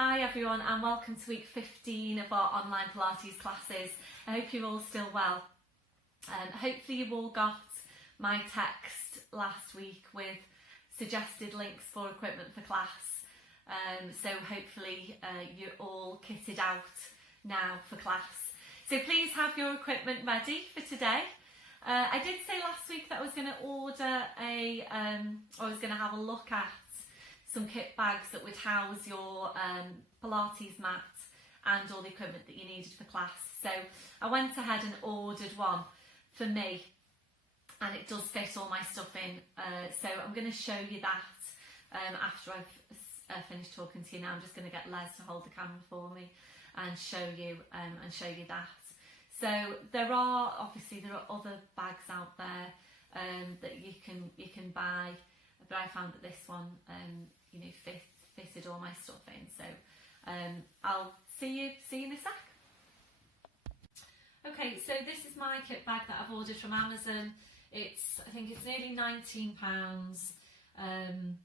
Hi everyone and welcome to week 15 of our online Pilates classes. I hope you're all still well. Hopefully you all got my text last week with suggested links for equipment for class. So hopefully you're all kitted out now for class. So please have your equipment ready for today. I did say last week that I was going to order I was going to have a look at some kit bags that would house your Pilates mat and all the equipment that you needed for class. So I went ahead and ordered one for me, and it does fit all my stuff in. So I'm going to show you that after I've finished talking to you now. I'm just going to get Les to hold the camera for me and show you that. So there are other bags out there that you can buy, but I found that this one fitted all my stuff in. So I'll see you in a sec. Okay, so this is my kit bag that I've ordered from Amazon. I think it's nearly £19, and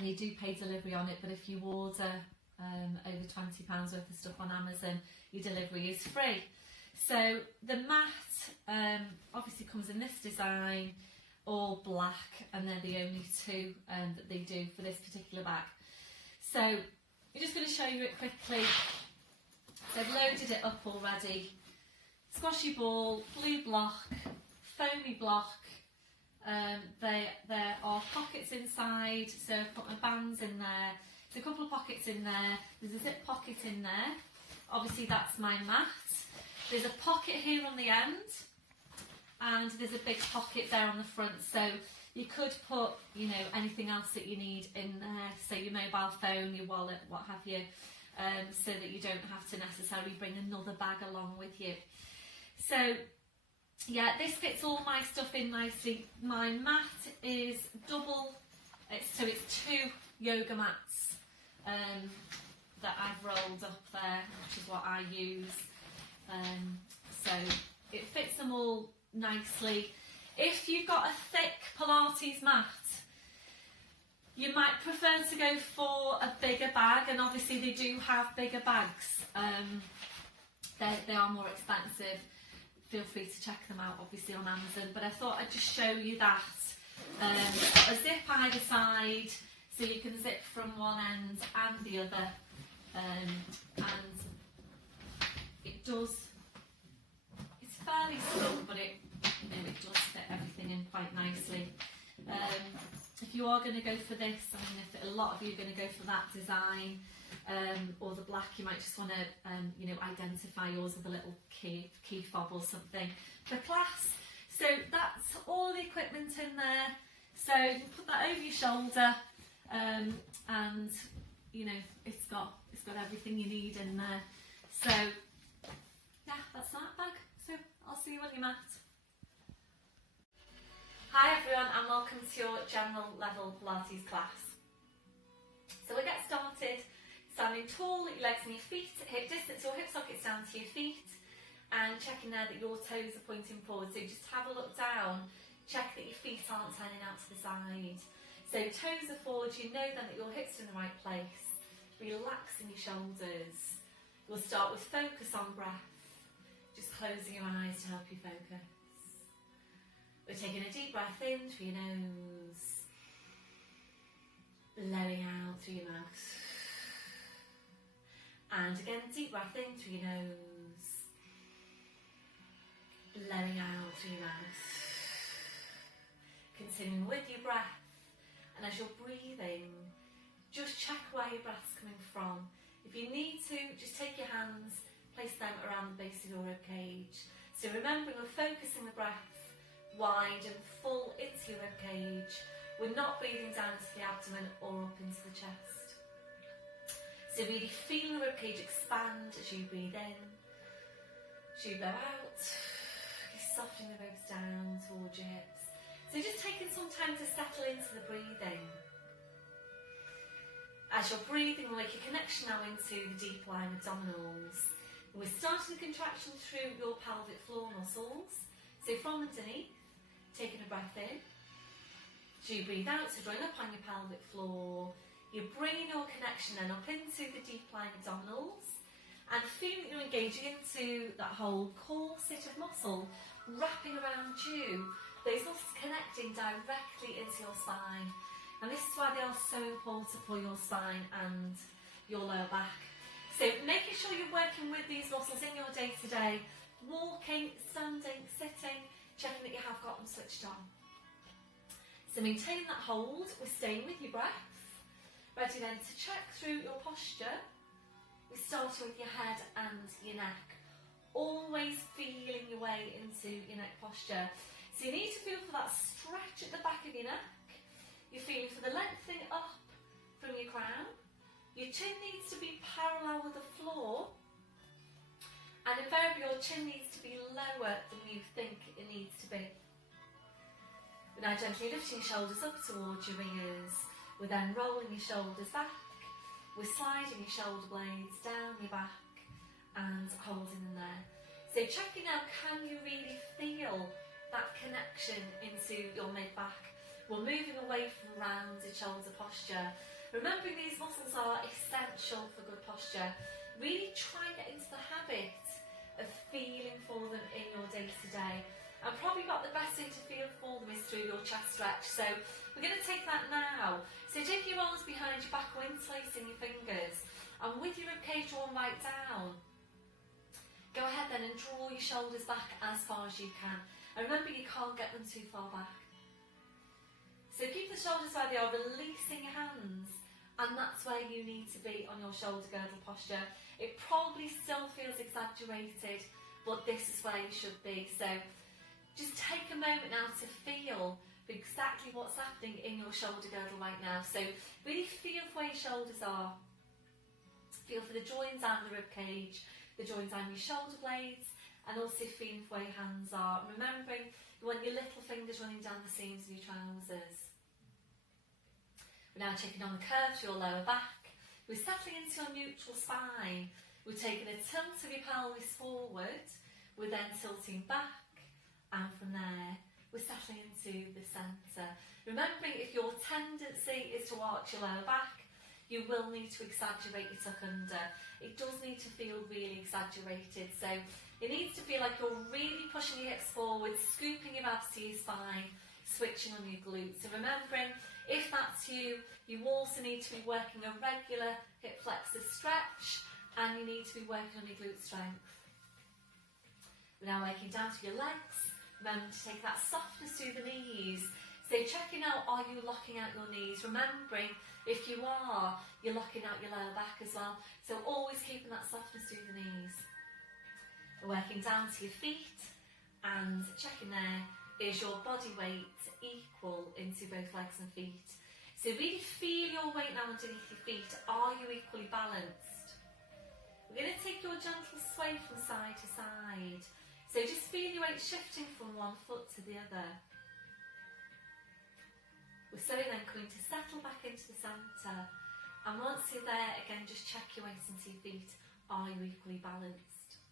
you do pay delivery on it, but if you order over £20 worth of stuff on Amazon, your delivery is free. So the mat obviously comes in this design, all black, and they're the only two that they do for this particular bag. So I'm just going to show you it quickly. So I've loaded it up already. Squashy ball, blue block, foamy block. There are pockets inside, so I've put my bands in there. There's a couple of pockets in there. There's a zip pocket in there. Obviously that's my mat. There's a pocket here on the end, and there's a big pocket there on the front, so you could put anything else that you need in there, so your mobile phone, your wallet, what have you, so that you don't have to necessarily bring another bag along with you. So yeah, this fits all my stuff in nicely. My mat is double, so it's two yoga mats that I've rolled up there, which is what I use. So it fits them all nicely. If you've got a thick Pilates mat, you might prefer to go for a bigger bag, and obviously they do have bigger bags. They are more expensive. Feel free to check them out obviously on Amazon, but I thought I'd just show you that. A zip either side, so you can zip from one end and the other, and it does, it's fairly small, but it does fit everything in quite nicely. If you are going to go for this, if a lot of you are going to go for that design or the black, you might just want to identify yours with a little key fob or something for class. So that's all the equipment in there. So you can put that over your shoulder, and it's got everything you need in there. So yeah, that's that bag. So I'll see you on your mat. Hi everyone and welcome to your general level Pilates class. So we'll get started standing tall, your legs and your feet, hip distance, your hip sockets down to your feet, and checking there that your toes are pointing forward. So just have a look down, check that your feet aren't turning out to the side. So toes are forward, you know then that your hips are in the right place. Relaxing your shoulders. We'll start with focus on breath, just closing your eyes to help you focus. We're taking a deep breath in through your nose, blowing out through your mouth. And again, deep breath in through your nose, blowing out through your mouth. Continuing with your breath, and as you're breathing, just check where your breath's coming from. If you need to, just take your hands, place them around the base of your ribcage. So remembering we're focusing the breath wide and full into your ribcage. We're not breathing down into the abdomen or up into the chest. So really feel the ribcage expand as you breathe in. As you blow out, you're softening the ribs down towards your hips. So just taking some time to settle into the breathing. As you're breathing, we'll make a connection now into the deep lying abdominals. We're starting the contraction through your pelvic floor muscles. So from underneath, taking a breath in. As you breathe out, so drawing up on your pelvic floor, You're bringing your connection then up into the deep lying abdominals and feeling that you're engaging into that whole corset of muscle wrapping around you. Those muscles connecting directly into your spine. And this is why they are so important for your spine and your lower back. So making sure you're working with these muscles in your day-to-day, walking, standing, sitting, checking that you have got them switched on. So maintain that hold, we're staying with your breath. Ready then to check through your posture. We start with your head and your neck. Always feeling your way into your neck posture. So you need to feel for that stretch at the back of your neck. You're feeling for the lengthening up from your crown. Your chin needs to be parallel with the floor. And invariably your chin needs to be lower than you think it needs to be. We're now gently lifting your shoulders up towards your ears. We're then rolling your shoulders back. We're sliding your shoulder blades down your back and holding them there. So checking now, can you really feel that connection into your mid-back? We're moving away from rounded shoulder posture. Remembering these muscles are essential for good posture. Really try and get into the habit of feeling for them in your day-to-day. And probably about the best way to feel for them is through your chest stretch. So we're going to take that now. So take your arms behind your back, interlacing your fingers. And with your ribcage drawn right down, go ahead then and draw your shoulders back as far as you can. And remember, you can't get them too far back. So keep the shoulders where they are, releasing your hands. And that's where you need to be on your shoulder girdle posture. It probably still feels exaggerated, but this is where you should be. So just take a moment now to feel exactly what's happening in your shoulder girdle right now. So really feel where your shoulders are. Feel for the joins and the rib cage, the joins and your shoulder blades, and also feeling where your hands are. Remembering you want your little fingers running down the seams of your trousers. We're now checking on the curve to your lower back. We're settling into your neutral spine. We're taking a tilt of your pelvis forward. We're then tilting back. And from there, we're settling into the centre. Remembering if your tendency is to arch your lower back, you will need to exaggerate your tuck under. It does need to feel really exaggerated. So it needs to feel like you're really pushing your hips forward, scooping your abs to your spine, switching on your glutes. So remembering, if that's you, you also need to be working a regular hip flexor stretch, and you need to be working on your glute strength. We're now working down to your legs. Remember to take that softness through the knees. So checking out, are you locking out your knees? Remembering, if you are, you're locking out your lower back as well. So always keeping that softness through the knees. We're working down to your feet and checking there, is your body weight equal into both legs and feet? So really feel your weight now underneath your feet. Are you equally balanced? We're going to take your gentle sway from side to side. So just feel your weight shifting from one foot to the other. We're slowly then going to settle back into the centre. And once you're there, again, just check your weight into your feet. Are you equally balanced?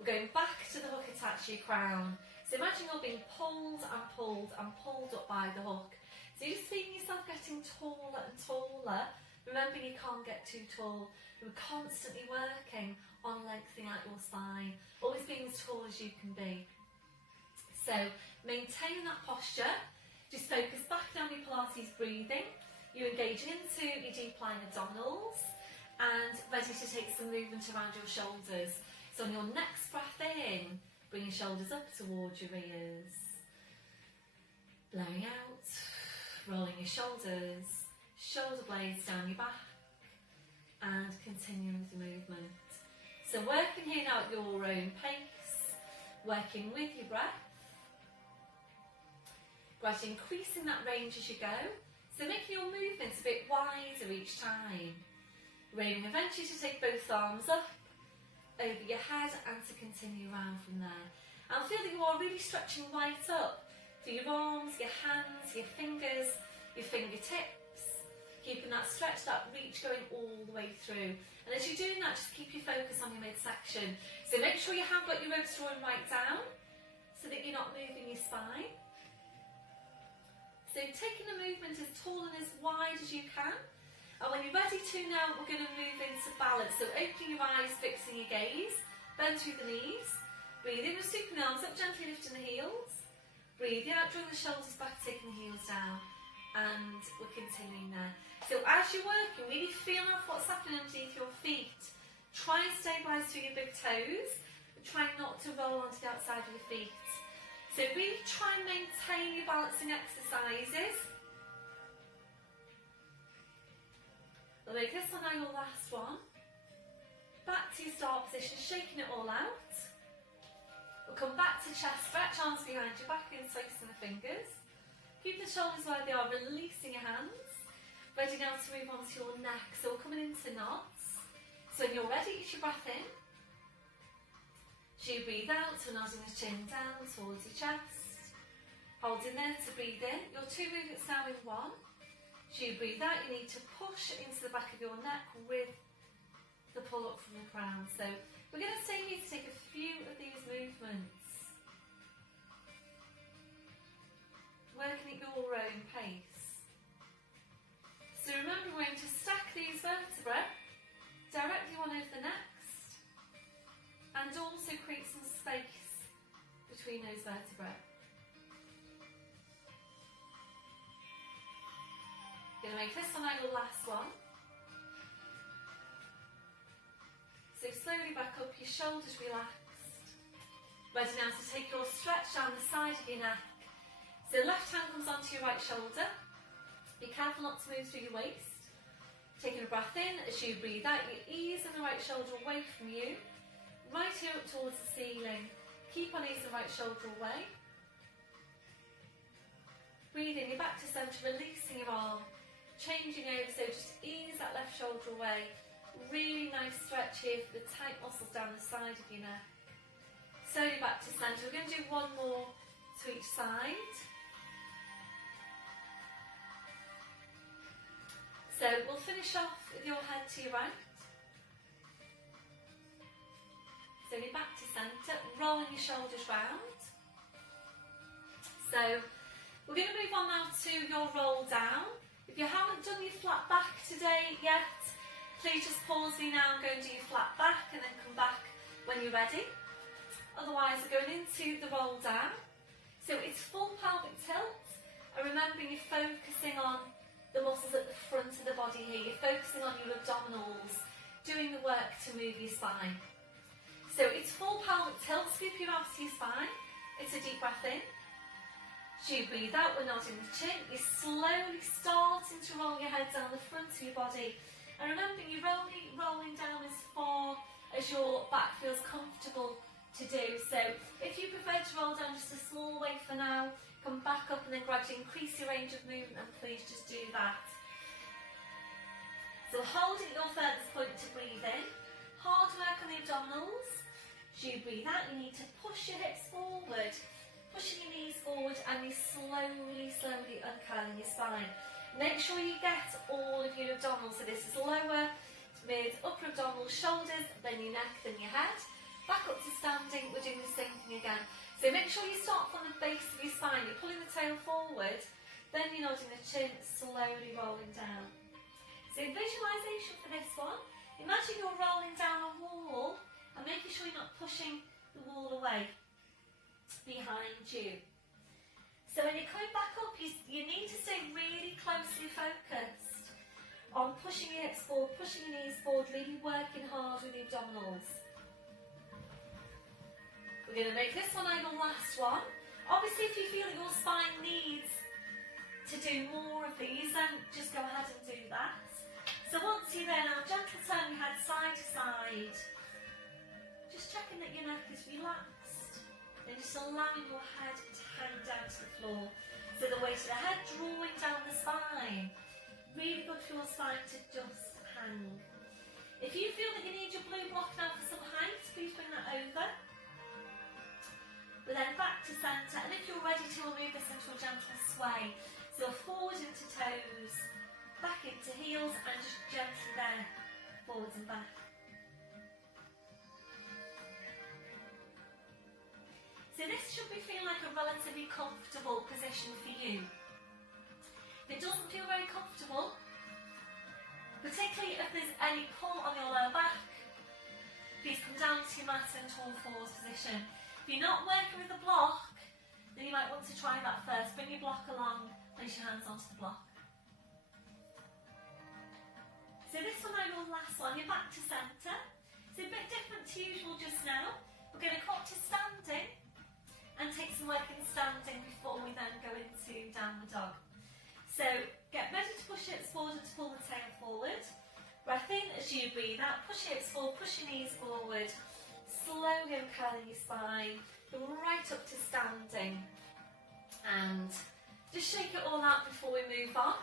We're going back to the hook attached to your crown. So imagine you're being pulled and pulled and pulled up by the hook. So you're just feeling yourself getting taller and taller. Remember, you can't get too tall. We're constantly working on lengthening out your spine, always being as tall as you can be. So maintain that posture. Just focus back down your Pilates breathing. You're engaging into your deep lying abdominals and ready to take some movement around your shoulders. So on your next breath in, bring your shoulders up towards your ears. Blowing out, rolling your shoulders, shoulder blades down your back, and continuing with the movement. So working here now at your own pace, working with your breath, gradually increasing that range as you go, so making your movements a bit wider each time. We're aiming eventually to take both arms up, over your head, and to continue around from there. And feel that you are really stretching right up through your arms, your hands, your fingers, your fingertips, keeping that stretch, that reach going all the way through. And as you're doing that, just keep your focus on your midsection. So make sure you have got your ribs drawn right down so that you're not moving your spine. So taking the movement as tall and as wide as you can. And when you're ready to now, we're going to move into balance. So opening your eyes, fixing your gaze, bend through the knees. Breathe in with sweeping the arms up, gently lifting the heels. Breathe out, drawing the shoulders back, taking the heels down. And we're continuing there. So as you're working, really feel off what's happening underneath your feet. Try and stabilise through your big toes. Try not to roll onto the outside of your feet. So really try and maintain your balancing exercises. We'll make this one now your last one. Back to your start position, shaking it all out. We'll come back to chest stretch, arms behind your back, interlacing the fingers. Keep the shoulders where they are, releasing your hands. Ready now to move on to your neck. So we're coming into knots. So when you're ready, use your breath in. As you breathe out, so nodding the chin down towards your chest. Holding there to breathe in. Your two movements now in one. As you breathe out, you need to push into the back of your neck with the pull up from the crown. So we're going to stay here to take a few of these movements. Working at your own pace. So remember, we're going to stack these vertebrae directly one over the next. And also create some space between those vertebrae. Going to make this one our last one. So slowly back up, your shoulders relaxed. Ready now to take your stretch down the side of your neck. So left hand comes onto your right shoulder. Be careful not to move through your waist. Taking a breath in, as you breathe out, you ease the right shoulder away from you. Right here up towards the ceiling. Keep on easing the right shoulder away. Breathe in, you're back to centre, releasing your arm. Changing over, so just ease that left shoulder away. Really nice stretch here for the tight muscles down the side of your neck. Slowly back to centre. We're going to do one more to each side. So we'll finish off with your head to your right. So you're back to centre, rolling your shoulders round. So we're going to move on now to your roll down. If you haven't done your flat back today yet, please just pause me now and go and do your flat back and then come back when you're ready. Otherwise, we're going into the roll down. So it's full pelvic tilt. And remember, you're focusing on the muscles at the front of the body here. You're focusing on your abdominals, doing the work to move your spine. So it's full pelvic tilt, scoop your arms to your spine. It's a deep breath in. As you breathe out, we're nodding the chin. You're slowly starting to roll your head down the front of your body. And remember, you're only rolling down as far as your back feels comfortable to do. So if you prefer to roll down just a small way for now, come back up and then gradually increase your range of movement, and please just do that. So holding your furthest point to breathe in. Hard work on the abdominals. As you breathe out, you need to push your hips forward, pushing your knees forward, and you're slowly uncurling your spine. Make sure you get all of your abdominals. So this is lower, mid, upper abdominal, shoulders, then your neck, then your head. Back up to standing, we're doing the same thing again. So make sure you start from the base of your spine. You're pulling the tail forward, then you're nodding the chin, slowly rolling down. So visualisation for this one. Imagine you're rolling down a wall and making sure you're not pushing the wall away behind you. So when you're coming back up, you need to stay really closely focused on pushing your hips forward, pushing your knees forward, really working hard with the abdominals. We're going to make this one our last one. Obviously, if you feel that your spine needs to do more of these, then just go ahead and do that. So once you're there now, gentle turn your head side to side. Just checking that your neck is relaxed. Then just allowing your head to hang down to the floor. So the weight of the head drawing down the spine. Really good for your spine to just hang. If you feel that you need your blue block now for some height, please bring that over. But then back to centre, and if you're ready to, we'll move this into a gentle sway. So forward into toes, back into heels, and just gently there, forwards and back. So this should be feeling like a relatively comfortable position for you. If it doesn't feel very comfortable, particularly if there's any pull on your lower back, please come down to your mat in tall forward position. If you're not working with a block, then you might want to try that first. Bring your block along, place your hands onto the block. So this one now, your last one, you're back to centre. It's a bit different to usual just now. We're going to come up to standing and take some work in standing before we then go into downward dog. So get ready to push your hips forward and to pull the tail forward. Breath in as you breathe out, push your hips forward, push your knees forward. Slowly uncurling your spine, go right up to standing. And just shake it all out before we move on.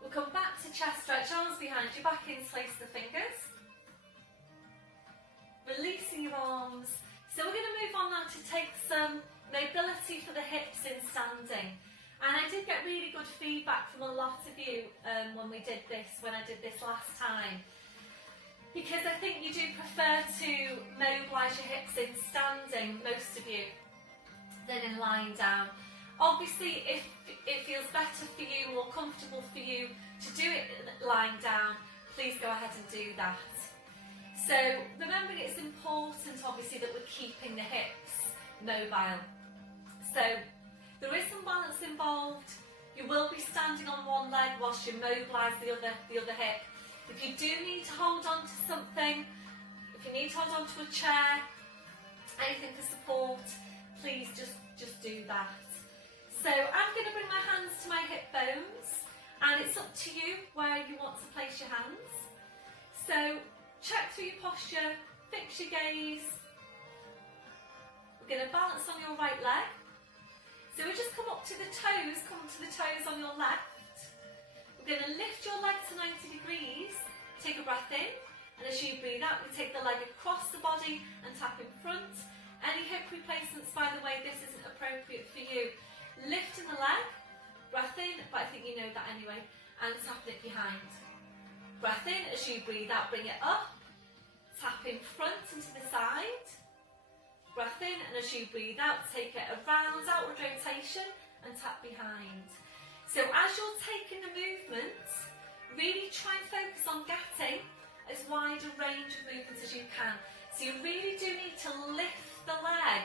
We'll come back to chest stretch, arms behind you, back in, place the fingers. Releasing your arms. So we're going to move on now to take some mobility for the hips in standing. And I did get really good feedback from a lot of you when I did this last time. Because I think you do prefer to mobilise your hips in standing, most of you, than in lying down. Obviously, if it feels better for you, more comfortable for you to do it lying down, please go ahead and do that. So remembering it's important, obviously, that we're keeping the hips mobile. So there is some balance involved. You will be standing on one leg whilst you mobilise the other hip. If you do need to hold on to something, if you need to hold on to a chair, anything for support, please just do that. So I'm going to bring my hands to my hip bones, and it's up to you where you want to place your hands. So check through your posture, fix your gaze. We're going to balance on your right leg. So we just come up to the toes, on your left. We're going to lift your leg to 90 degrees, take a breath in, and as you breathe out, we take the leg across the body and tap in front. Any hip replacements, by the way, this isn't appropriate for you. Lifting the leg, breath in, but I think you know that anyway, and tapping it behind. Breath in, as you breathe out, bring it up, tap in front and to the side. Breath in, and as you breathe out, take it around, outward rotation, and tap behind. So as you're taking the movement, really try and focus on getting as wide a range of movements as you can. So you really do need to lift the leg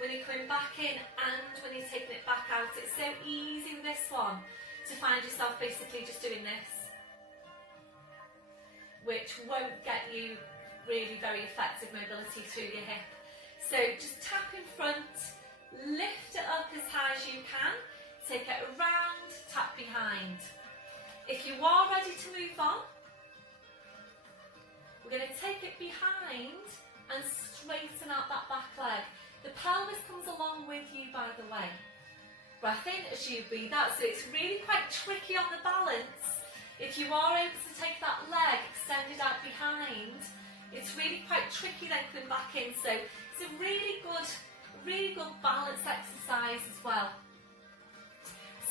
when you're coming back in and when you're taking it back out. It's so easy with this one to find yourself basically just doing this, which won't get you really very effective mobility through your hip. So just tap in front, lift it up as high as you can, take it around, tap behind. If you are ready to move on, we're going to take it behind and straighten out that back leg. The pelvis comes along with you, by the way. Breath in as you breathe out. So it's really quite tricky on the balance. If you are able to take that leg extended out behind, it's really quite tricky then coming back in. So it's a really good balance exercise as well.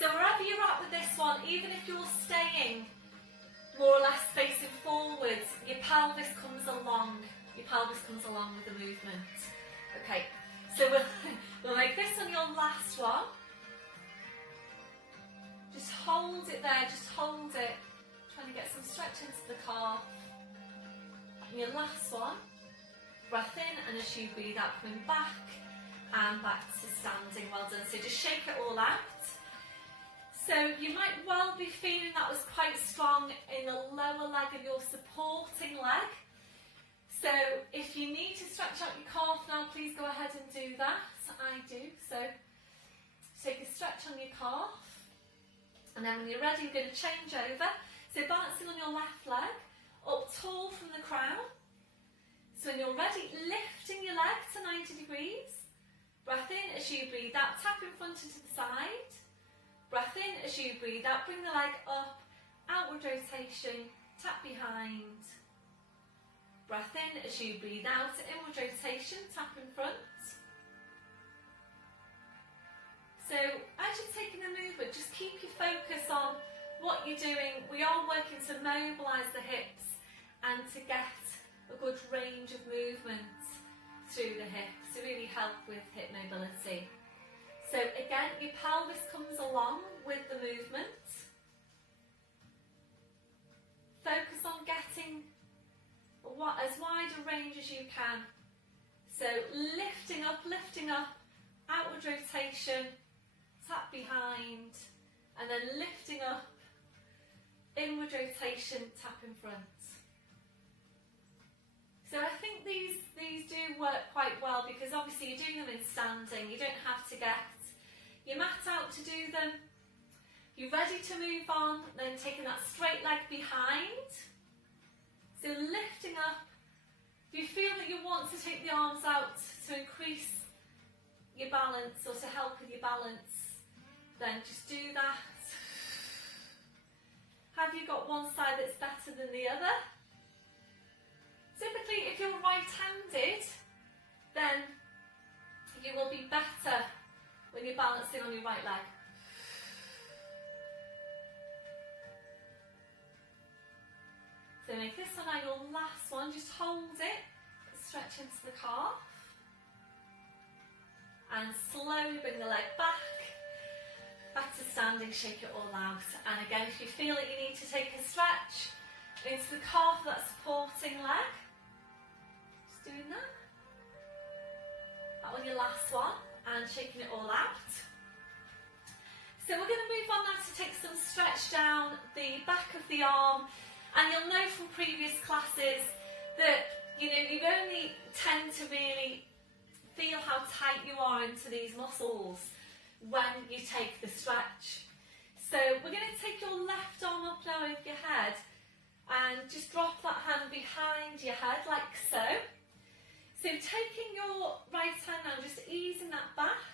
So wherever you're at with this one, even if you're staying more or less facing forwards, your pelvis comes along. Your pelvis comes along with the movement. Okay. So we'll make this on your last one. Just hold it there, just hold it. Trying to get some stretch into the calf. And your last one, breath in, and as you breathe out, coming back and back to standing. Well done. So just shake it all out. So you might well be feeling that was quite strong in the lower leg of your supporting leg. So if you need to stretch out your calf now, please go ahead and do that. I do. So take a stretch on your calf. And then when you're ready, you're going to change over. So balancing on your left leg, up tall from the crown. So when you're ready, lifting your leg to 90 degrees. Breath in as you breathe out, tap in front and to the side. Breath in as you breathe out, bring the leg up, outward rotation, tap behind. Breath in as you breathe out, inward rotation, tap in front. So as you're taking the movement, just keep your focus on what you're doing. We are working to mobilise the hips and to get a good range of movement through the hips to really help with hip mobility. So again, again, your pelvis comes along with the movement. Focus on getting as wide a range as you can. So lifting up, outward rotation, tap behind, and then lifting up, inward rotation, tap in front. So I think these do work quite well, because obviously you're doing them in standing. You don't have to get your mat out to do them. You're ready to move on, then taking that straight leg behind. So lifting up. If you feel that you want to take the arms out to increase your balance or to help with your balance, then just do that. Have you got one side that's better than the other? Typically, if you're right-handed, then you will be better when you're balancing on your right leg. So make this one your last one, just hold it, stretch into the calf, and slowly bring the leg back to standing, shake it all out. And again, if you feel that you need to take a stretch into the calf, that supporting leg, just doing that. That one your last one, and shaking it all out. So we're going to move on now to take some stretch down the back of the arm. And you'll know from previous classes that, you only tend to really feel how tight you are into these muscles when you take the stretch. So we're going to take your left arm up now over your head and just drop that hand behind your head like so. So taking your right hand now, just easing that back.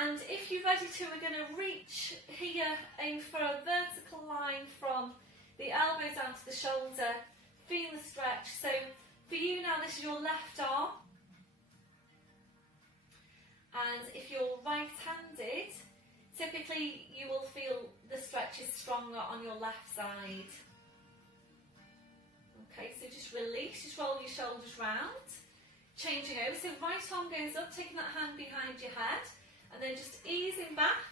And if you're ready to, we're going to reach here, aim for a vertical line from the elbow down to the shoulder, feel the stretch. So for you now, this is your left arm. And if you're right-handed, typically you will feel the stretch is stronger on your left side. Okay, so just release, just roll your shoulders round, changing over. So right arm goes up, taking that hand behind your head, and then just easing back.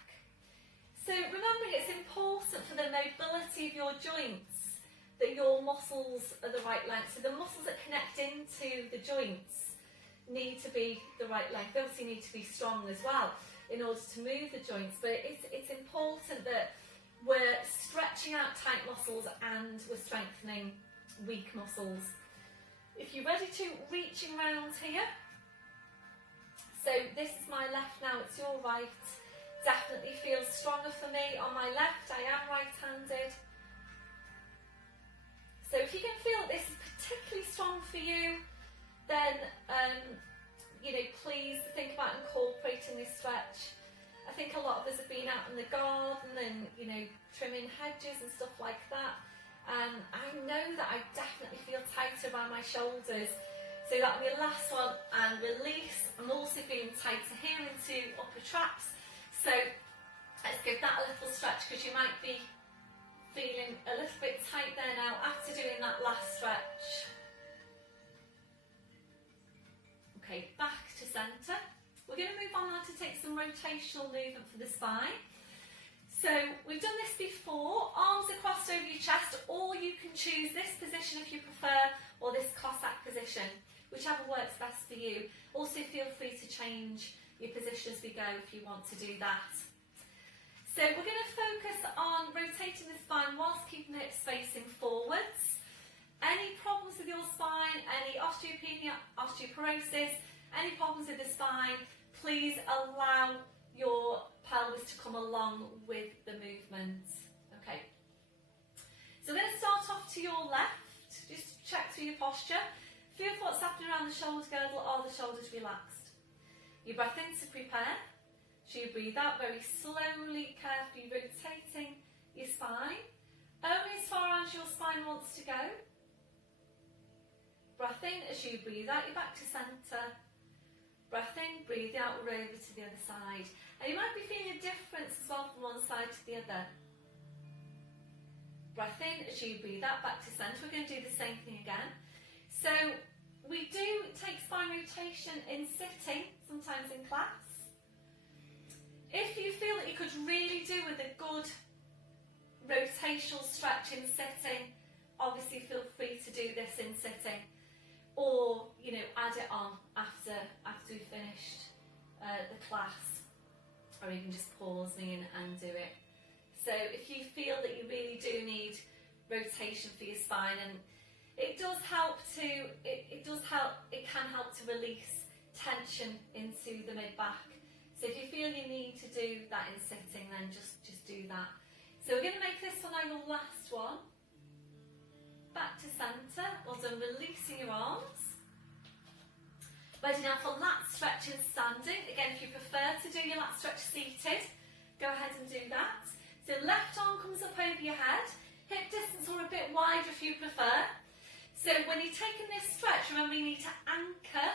So remembering it's important for the mobility of your joints that your muscles are the right length. So the muscles that connect into the joints need to be the right length. They obviously need to be strong as well in order to move the joints, but it's important that we're stretching out tight muscles and we're strengthening weak muscles. If you're ready to, reaching round here. So this is my left now, it's your right. Definitely feels stronger for me on my left. I am right-handed. So if you can feel that this is particularly strong for you, then please think about incorporating this stretch. I think a lot of us have been out in the garden and trimming hedges and stuff like that. I know that I definitely feel tighter around my shoulders. So that'll be the last one, and release. I'm also feeling tighter here into upper traps. So let's give that a little stretch, because you might be feeling a little bit tight there now after doing that last stretch. Okay, back to centre. We're going to move on now to take some rotational movement for the spine. So we've done this before, arms are crossed over your chest, or you can choose this position if you prefer, or this Cossack position, whichever works best for you. Also feel free to change your position as we go if you want to do that. So we're going to focus on rotating the spine whilst keeping the hips facing forwards. Any problems with your spine, any osteopenia, osteoporosis, any problems with the spine, please allow your pelvis to come along with the movement. Okay. So let's start off to your left. Just check through your posture. Feel for what's happening around the shoulder girdle. Are the shoulders relaxed? You breath in to prepare. So you breathe out very slowly, carefully rotating your spine. Only as far as your spine wants to go. Breath in as you breathe out, you're back to centre. Breath in, breathe out, roll over to the other side. And you might be feeling a difference as well from one side to the other. Breath in as you breathe out, back to centre. We're going to do the same thing again. So we do take spine rotation in sitting, sometimes in class. If you feel that you could really do with a good rotational stretch in sitting, obviously feel free to do this in sitting, or add it on after we've finished the class, or you can just pause me and do it. So if you feel that you really do need rotation for your spine, and it can help to release tension into the mid-back. So if you feel you need to do that in sitting, then just do that. So we're going to make this one our last one. Back to centre. Well done, releasing your arms. Ready now for lat stretches standing. Again, if you prefer to do your lat stretch seated, go ahead and do that. So left arm comes up over your head, hip distance or a bit wider if you prefer. So when you're taking this stretch, remember you need to anchor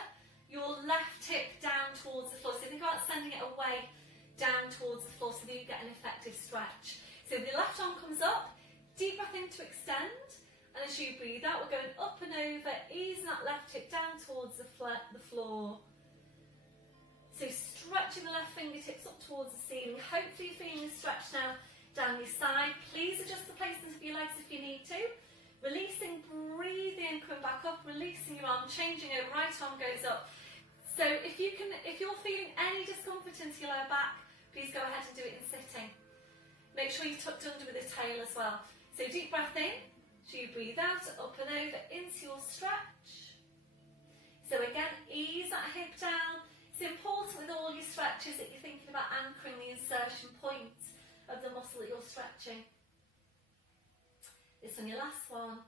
your left hip down towards the floor. So think about sending it away down towards the floor so that you get an effective stretch. So the left arm comes up, deep breath in to extend, and as you breathe out, we're going up and over, easing that left hip down towards the floor. So stretching the left fingertips up towards the ceiling. Hopefully you're feeling the stretch now down your side. Please adjust the placement of your legs if you need to. Releasing, breathing, coming back up, releasing your arm, changing over, right arm goes up. So if you're feeling any discomfort into your lower back, please go ahead and do it in sitting. Make sure you're tucked under with the tail as well. So deep breath in, so you breathe out, up and over into your stretch. So again, ease that hip down. It's important with all your stretches that you're thinking about anchoring the insertion point of the muscle that you're stretching. This one, your last one.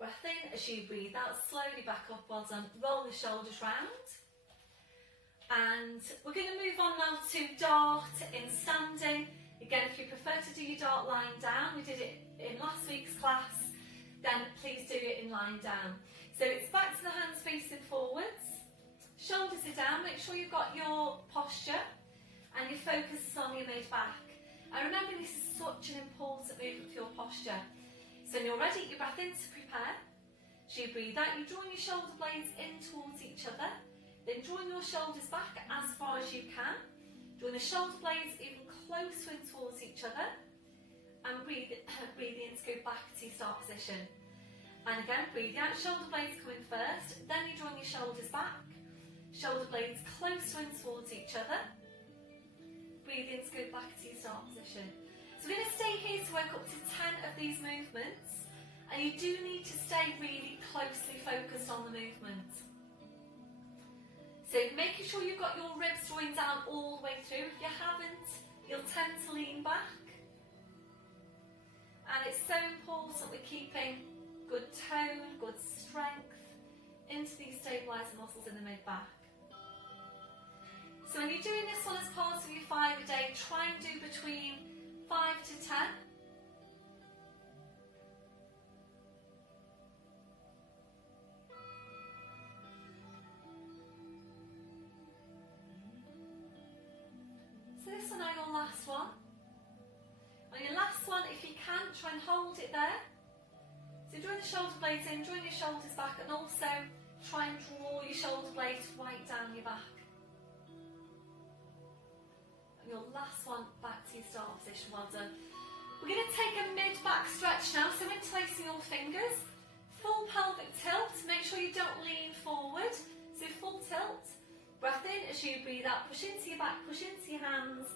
Breath in as you breathe out, slowly back up, well done. Roll the shoulders round. And we're going to move on now to dart in standing. Again, if you prefer to do your dart lying down, we did it in last week's class, then please do it in lying down. So it's back to the hands facing forwards, shoulders are down, make sure you've got your posture and your focus is on your mid-back. And remember, this is such an important movement for your posture. So when you're ready, you breath in to prepare. So you breathe out, you draw your shoulder blades in towards each other, then drawing your shoulders back as far as you can. Drawing the shoulder blades even closer in towards each other, and breathe in to go back to your start position. And again, breathe out, shoulder blades coming first, then you're drawing your shoulders back, shoulder blades closer in towards each other. Breathe in to go back to your start position. So we're going to stay here to work up to 10 of these movements, and you do need to stay really closely focused on the movement. So making sure you've got your ribs drawing down all the way through. If you haven't, you'll tend to lean back. And it's so important we're keeping good tone, good strength into these stabiliser muscles in the mid-back. So when you're doing this one as part of your 5 a day, try and do between 5 to 10. This one, your last one. On your last one, if you can, try and hold it there. So drawing the shoulder blades in, drawing your shoulders back, and also try and draw your shoulder blades right down your back. And your last one, back to your start position, well done. We're going to take a mid-back stretch now, so interlacing your fingers. Full pelvic tilt, make sure you don't lean forward, so full tilt. Breath in as you breathe out, push into your back, push into your hands.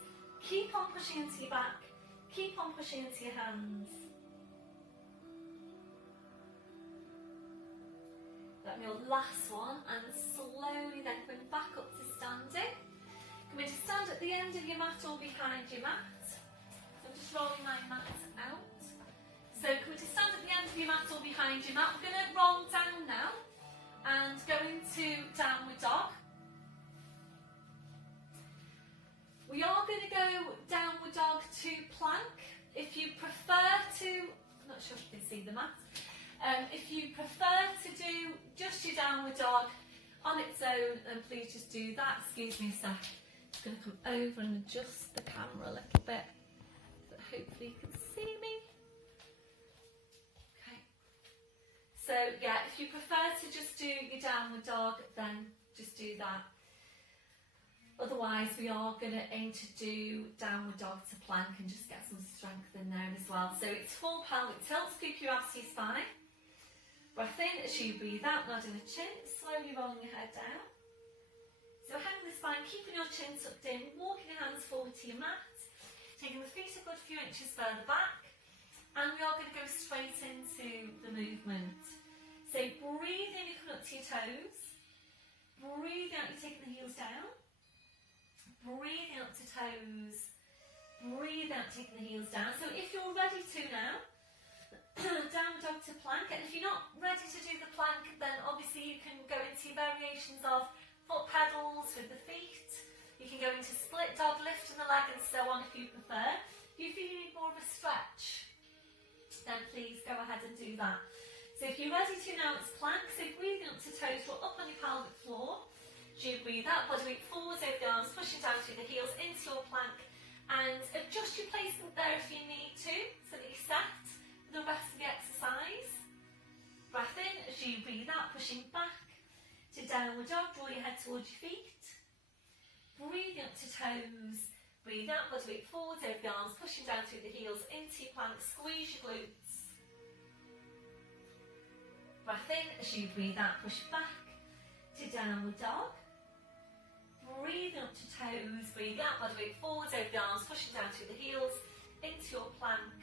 Keep on pushing into your back, keep on pushing into your hands. Let me your last one, and slowly then coming back up to standing. Coming to stand at the end of your mat or behind your mat. So I'm just rolling my mat out. So coming to stand at the end of your mat or behind your mat. We're going to roll down now and go into downward dog. We are going to go downward dog to plank. If you prefer to, I'm not sure if you can see the mat. If you prefer to do just your downward dog on its own, then please just do that. Excuse me a sec. I'm just going to come over and adjust the camera a little bit, so hopefully you can see me. Okay. So yeah, if you prefer to just do your downward dog, then just do that. Otherwise, we are going to aim to do downward dog to plank and just get some strength in there as well. So it's full pelvic tilt, scoop your abs to your spine. Breath in as you breathe out, nodding the chin, slowly rolling your head down. So hang the spine, keeping your chin tucked in, walking your hands forward to your mat, taking the feet a good few inches further back, and we are going to go straight into the movement. So breathe in, you come up to your toes. Breathe out, you're taking the heels down. Breathe up to toes. Breathe out, taking the heels down. So if you're ready to now, downward dog to plank, and if you're not ready to do the plank, then obviously you can go into variations of foot pedals with the feet. You can go into split dog, lifting the leg and so on if you prefer. If you feel you need more of a stretch, then please go ahead and do that. So if you're ready to now, it's plank. So breathing up to toes, roll up on your pelvic floor. As you breathe out, body weight forwards over the arms, pushing down through the heels into your plank, and adjust your placement there if you need to, so that you're set for the rest of the exercise. Breath in as you breathe out, pushing back to downward dog, draw your head towards your feet. Breathing up to toes, breathe out, body weight forwards over the arms, pushing down through the heels into your plank, squeeze your glutes. Breath in as you breathe out, push back to downward dog. Breathe up to toes, breathe out, body weight forwards over the arms, pushing down through the heels into your plank.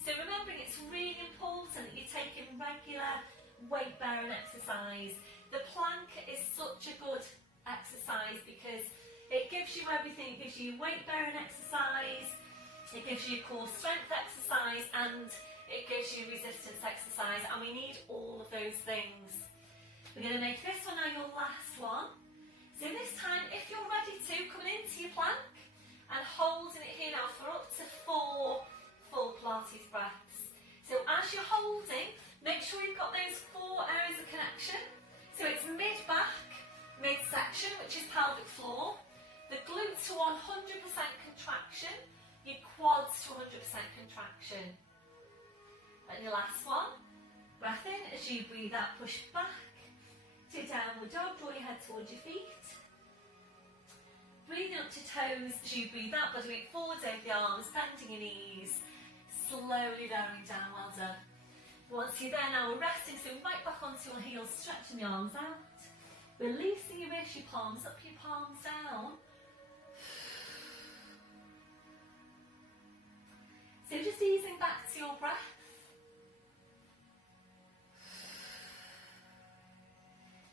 So remembering it's really important that you're taking regular weight bearing exercise. The plank is such a good exercise because it gives you everything. It gives you weight bearing exercise, it gives you core strength exercise, and it gives you resistance exercise, and we need all of those things. We're going to make this one now your last one. So this time, if you're ready to, coming into your plank and holding it here now for up to 4 full Pilates breaths. So as you're holding, make sure you've got those 4 areas of connection. So it's mid-back, mid-section, which is pelvic floor, the glutes to 100% contraction, your quads to 100% contraction. And your last one, breath in as you breathe out, push back to downward dog, draw your head towards your feet. Breathing up to toes as you breathe out, body weight forwards over the arms, bending your knees, slowly lowering down, well done. Once you're there now, we're resting, so right back onto your heels, stretching your arms out, releasing your wrists, your palms up, your palms down. So just easing back to your breath.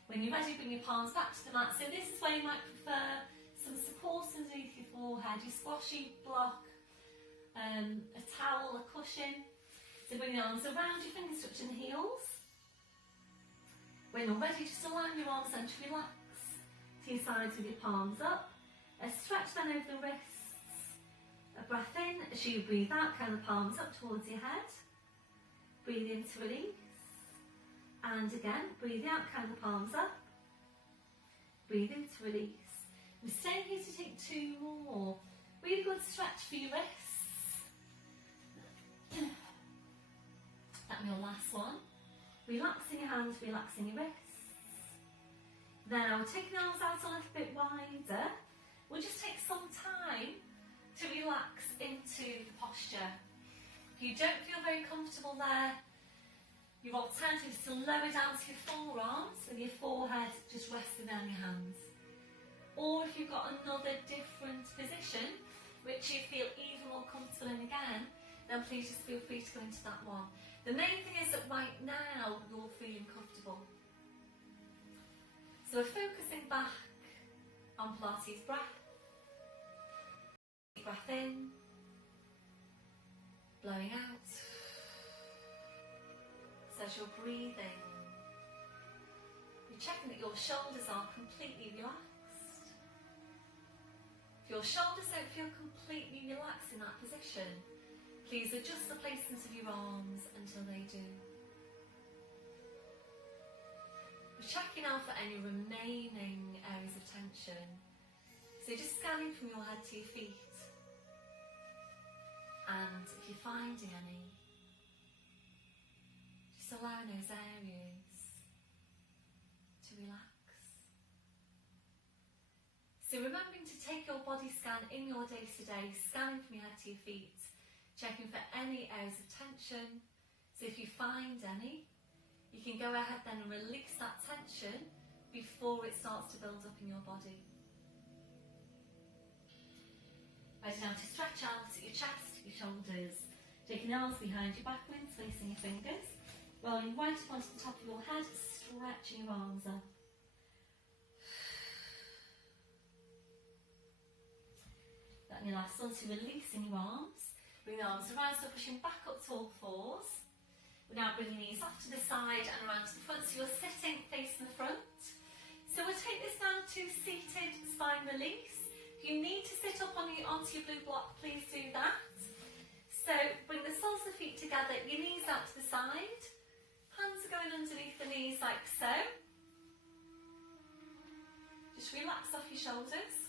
When you're ready, bring your palms back to the mat. So this is where you might prefer some support underneath your forehead, your squashy block, a towel, a cushion. So bring your arms around your fingers touching the heels. When you're ready, just align your arms and relax to your sides with your palms up. A stretch then over the wrists. A breath in as you breathe out, kind of palms up towards your head. Breathe in to release. And again, breathe out, kind of palms up. Breathe in to release. We're staying here to take 2 more. Really good stretch for your wrists. And your last one. Relaxing your hands, relaxing your wrists. Then I'll take the arms out a little bit wider. We'll just take some time to relax into the posture. If you don't feel very comfortable there, your alternative is to lower down to your forearms with your forehead just resting on your hands. Or if you've got another different position, which you feel even more comfortable in again, then please just feel free to go into that one. The main thing is that right now you're feeling comfortable. So we're focusing back on Pilates breath. Breath in, blowing out. So as you're breathing, you're checking that your shoulders are completely relaxed. If your shoulders don't feel completely relaxed in that position, please adjust the placements of your arms until they do. We're checking out for any remaining areas of tension. So just scanning from your head to your feet. And if you're finding any, just allow those areas to relax. So remembering scan in your day-to-day, scanning from your head to your feet, checking for any areas of tension. So if you find any, you can go ahead then and release that tension before it starts to build up in your body. Ready now to stretch out your chest, your shoulders, taking the arms behind your back, interlacing your fingers, rolling right up onto the top of your head, stretching your arms up. And your last one, so releasing your arms, bring the arms around, so pushing back up to all fours. We're now bringing the knees off to the side and around to the front, so you're sitting facing the front. So we'll take this down to seated spine release. If you need to sit up onto your blue block, please do that. So bring the soles of the feet together, your knees out to the side, hands are going underneath the knees like so. Just relax off your shoulders.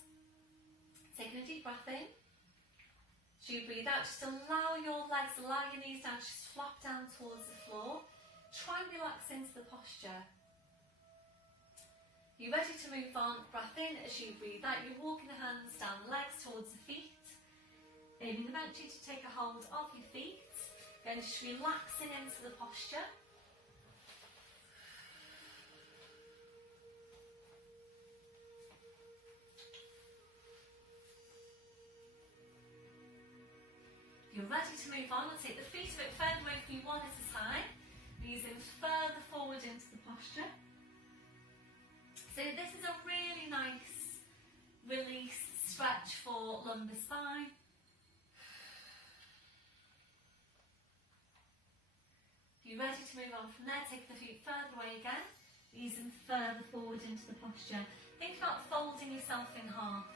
Taking a deep breath in. As you breathe out, just allow your legs, allow your knees down, just flop down towards the floor. Try and relax into the posture. You're ready to move on. Breath in as you breathe out. You're walking the hands down the legs towards the feet. Aiming eventually to take a hold of your feet. Then just relaxing into the posture. You're ready to move on and take the feet a bit further away from you, one at a time, easing further forward into the posture. So this is a really nice release stretch for lumbar spine. You're ready to move on from there, take the feet further away again, easing further forward into the posture. Think about folding yourself in half.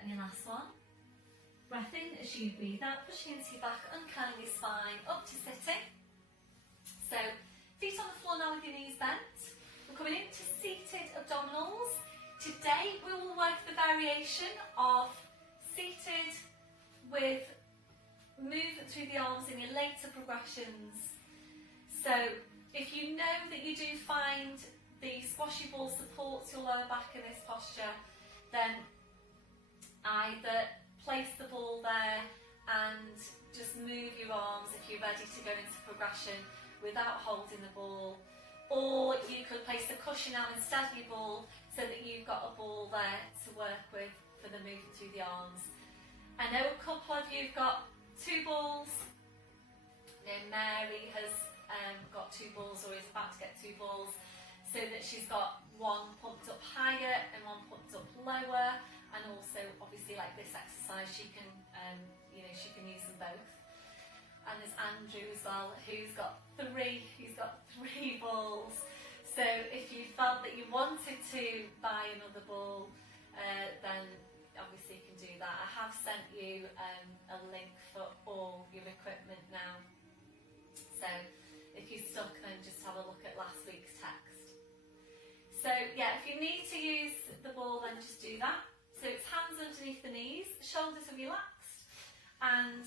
And your last one. Breath in as you breathe out, pushing into your back, uncurling your spine, up to sitting. So, feet on the floor now with your knees bent. We're coming into seated abdominals. Today we will work the variation of seated with movement through the arms in your later progressions. So, if you know that you do find the squashy ball supports your lower back in this posture, then either place the ball there and just move your arms if you're ready to go into progression without holding the ball, or you could place the cushion out instead of your ball so that you've got a ball there to work with for the movement through the arms. I know a couple of you have got two balls. Mary has got two balls, or is about to get two balls, so that she's got one pumped up higher and one pumped up lower. And also, obviously, like this exercise, she can use them both. And there's Andrew as well, who's got three balls. So if you felt that you wanted to buy another ball, then obviously you can do that. I have sent you a link for all your equipment now. So if you're stuck, then just have a look at last week's text. So yeah, if you need to use the ball, then just do that. So it's hands underneath the knees, shoulders are relaxed, and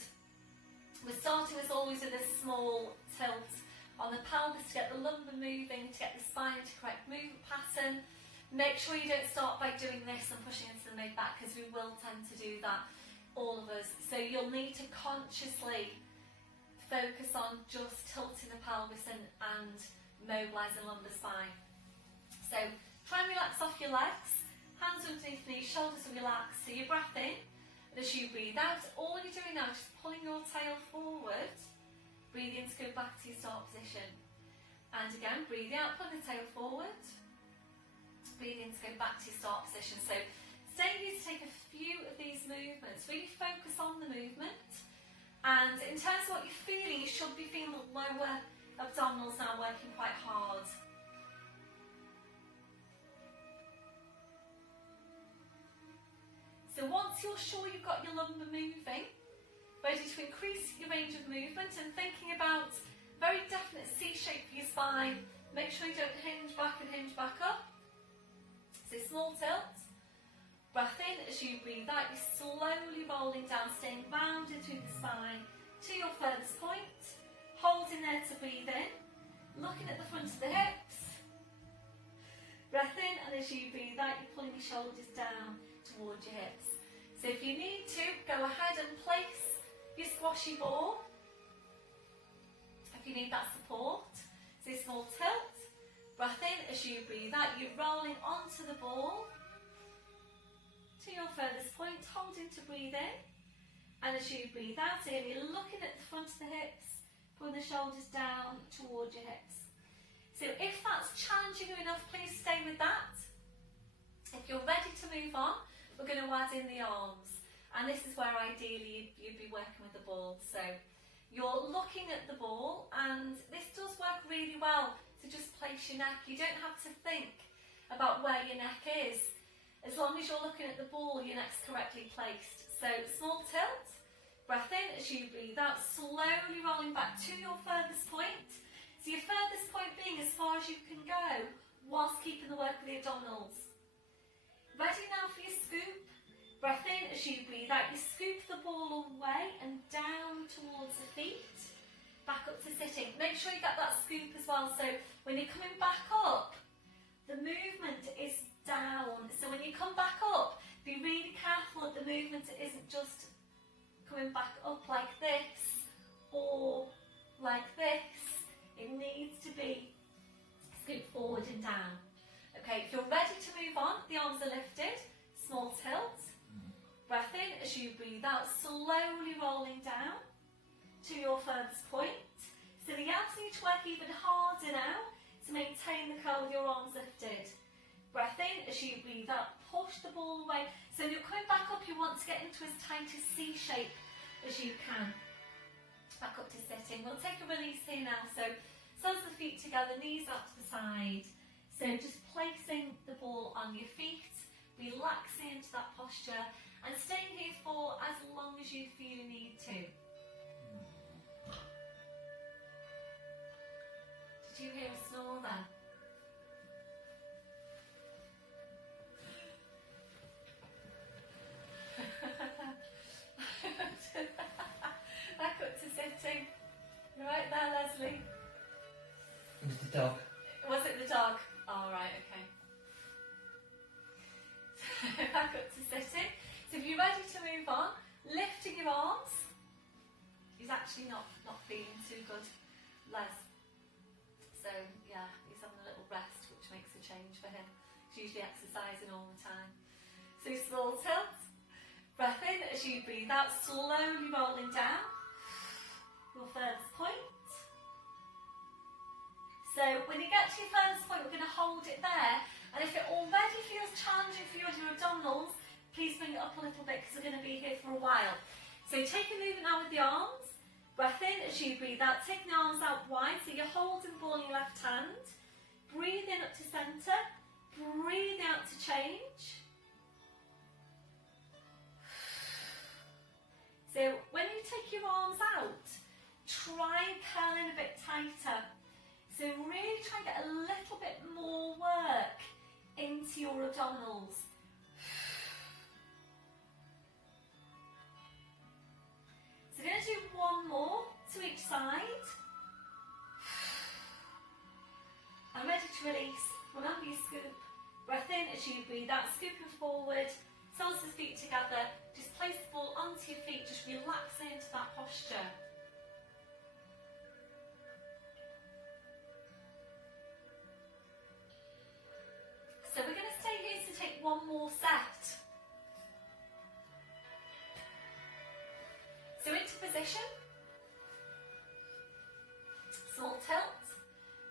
we're starting as always with a small tilt on the pelvis to get the lumbar moving, to get the spine into correct movement pattern. Make sure you don't start by doing this and pushing into the mid-back, because we will tend to do that, all of us. So you'll need to consciously focus on just tilting the pelvis and mobilising lumbar spine. So try and relax off your legs. Hands underneath the knees, shoulders are relaxed. So you breath in, and as you breathe out, all you're doing now is just pulling your tail forward. Breathe in to go back to your start position. And again, breathe out, pulling the tail forward. Breathe in to go back to your start position. So stay here to take a few of these movements. Really focus on the movement. And in terms of what you're feeling, you should be feeling the lower abdominals now working quite hard. So once you're sure you've got your lumbar moving, ready to increase your range of movement and thinking about very definite C shape for your spine, make sure you don't hinge back and hinge back up. So small tilt, breath in as you breathe out, you're slowly rolling down, staying rounded through the spine to your furthest point. Holding there to breathe in. Looking at the front of the hips. Breath in, and as you breathe out, you're pulling your shoulders down towards your hips. So if you need to, go ahead and place your squashy ball. If you need that support. So small tilt. Breath in, as you breathe out, you're rolling onto the ball to your furthest point, holding to breathe in. And as you breathe out in, you're looking at the front of the hips, pulling the shoulders down towards your hips. So if that's challenging you enough, please stay with that. If you're ready to move on, we're going to add in the arms. And this is where ideally you'd be working with the ball. So you're looking at the ball, and this does work really well to just place your neck. You don't have to think about where your neck is. As long as you're looking at the ball, your neck's correctly placed. So small tilt, breath in as you breathe out, slowly rolling back to your furthest point. So your furthest point being as far as you can go, whilst keeping the work with the abdominals. Ready now for your scoop. Breath in as you breathe out, you scoop the ball away and down towards the feet. Back up to sitting. Make sure you get that scoop as well, so when you're coming back up, the movement is down. So when you come back up, be really careful that the movement isn't just coming back up like this or like this. It needs to be scoop forward and down. Okay, if you're ready to move on, the arms are lifted, small tilt. Breath in as you breathe out, slowly rolling down to your furthest point. So the abs need to work even harder now to maintain the curl with your arms lifted. Breath in as you breathe out, push the ball away. So when you're coming back up, you want to get into as tight a C shape as you can. Back up to sitting. We'll take a release here now. So soles of the feet together, knees out to the side. So just placing the ball on your feet, relaxing into that posture, and staying here for as long as you feel you need to. Did you hear a snore then? Back up to sitting. You're right there, Leslie. It was the dog. Was it the dog? Oh, right, okay. Back up to sitting. So if you're ready to move on, lifting your arms. He's actually not feeling too good, Les. So yeah, he's having a little rest, which makes a change for him. He's usually exercising all the time. So small tilt. Breath in as you breathe out, slowly rolling down your furthest point. So when you get to your furthest point, we're going to hold it there. And if it already feels challenging for you with your abdominals, please bring it up a little bit because we're going to be here for a while. So take a movement now with the arms. Breath in as you breathe out, taking the arms out wide, so you're holding the ball in your left hand. Breathe in up to centre, breathe out to change. So when you take your arms out, try curling a bit tighter. So really try and get a little bit more work into your abdominals. So we're going to do one more to each side. I'm ready to release. Remember your scoop. Breath in as you breathe out, scooping forward, soles of the feet together. Just place the ball onto your feet, just relaxing into that posture. So we're going to stay here to take one more set. So into position. Small tilt.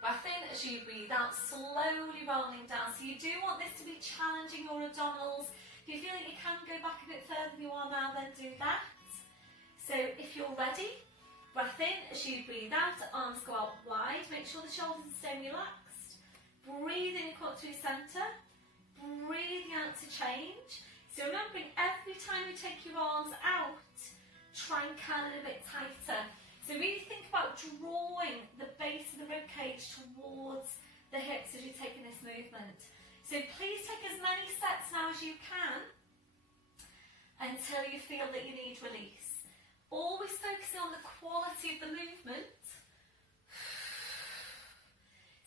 Breath in as you breathe out, slowly rolling down. So you do want this to be challenging your abdominals. If you feel like you can go back a bit further than you are now, then do that. So if you're ready, breath in as you breathe out, arms go out wide. Make sure the shoulders stay relaxed. Breathing up through centre, breathing out to change. So remembering every time you take your arms out, try and curl it a bit tighter. So really think about drawing the base of the rib cage towards the hips as you're taking this movement. So please take as many sets now as you can until you feel that you need release. Always focusing on the quality of the movement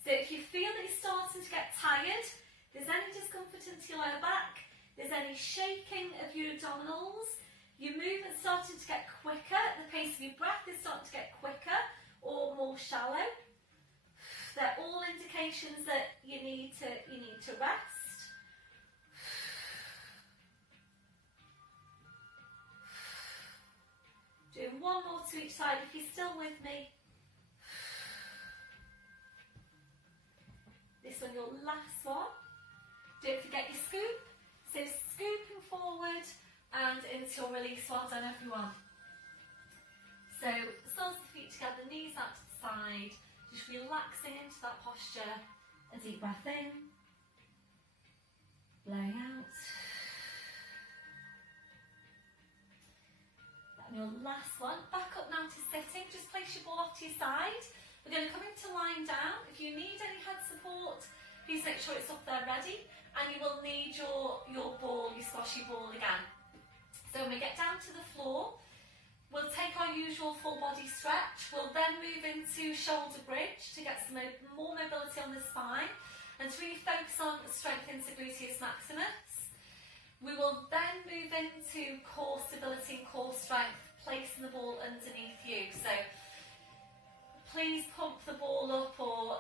So if you feel that you're starting to get tired, there's any discomfort into your lower back, there's any shaking of your abdominals, your movement's starting to get quicker, the pace of your breath is starting to get quicker or more shallow, they're all indications that you need to rest. Doing one more to each side if you're still with me. This one, your last one. Don't forget your scoop. So scooping forward and into your release. Well done, everyone. So soles of the feet together, knees out to the side. Just relaxing into that posture. A deep breath in. Blowing out. And your last one, back up now to sitting, just place your ball off to your side. We're going to come into lying down. If you need any head support, please make sure it's up there ready, and you will need your ball, your squashy ball again. So when we get down to the floor, we'll take our usual full body stretch. We'll then move into shoulder bridge to get some more mobility on the spine and to really focus on strength into gluteus maximus. We will then move into core stability and core strength, placing the ball underneath you. So please pump the ball up, or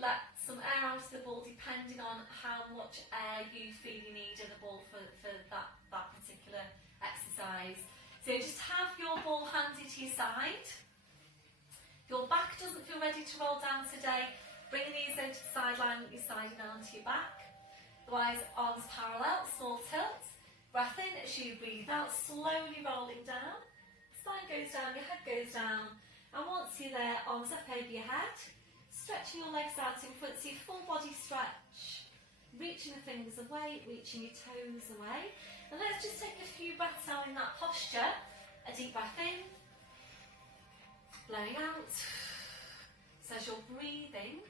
let some air out of the ball depending on how much air you feel you need in the ball for that particular exercise. So just have your ball handy to your side. Your back doesn't feel ready to roll down today. Bring your knees over to the sideline, your side and onto your back. Otherwise, arms parallel, small tilt. Breath in as you breathe out, slowly rolling down. Spine goes down, your head goes down. And once you're there, arms up over your head. Stretching your legs out in front, so your full body stretch. Reaching the fingers away, reaching your toes away. And let's just take a few breaths out in that posture. A deep breath in. Blowing out. So as you're breathing,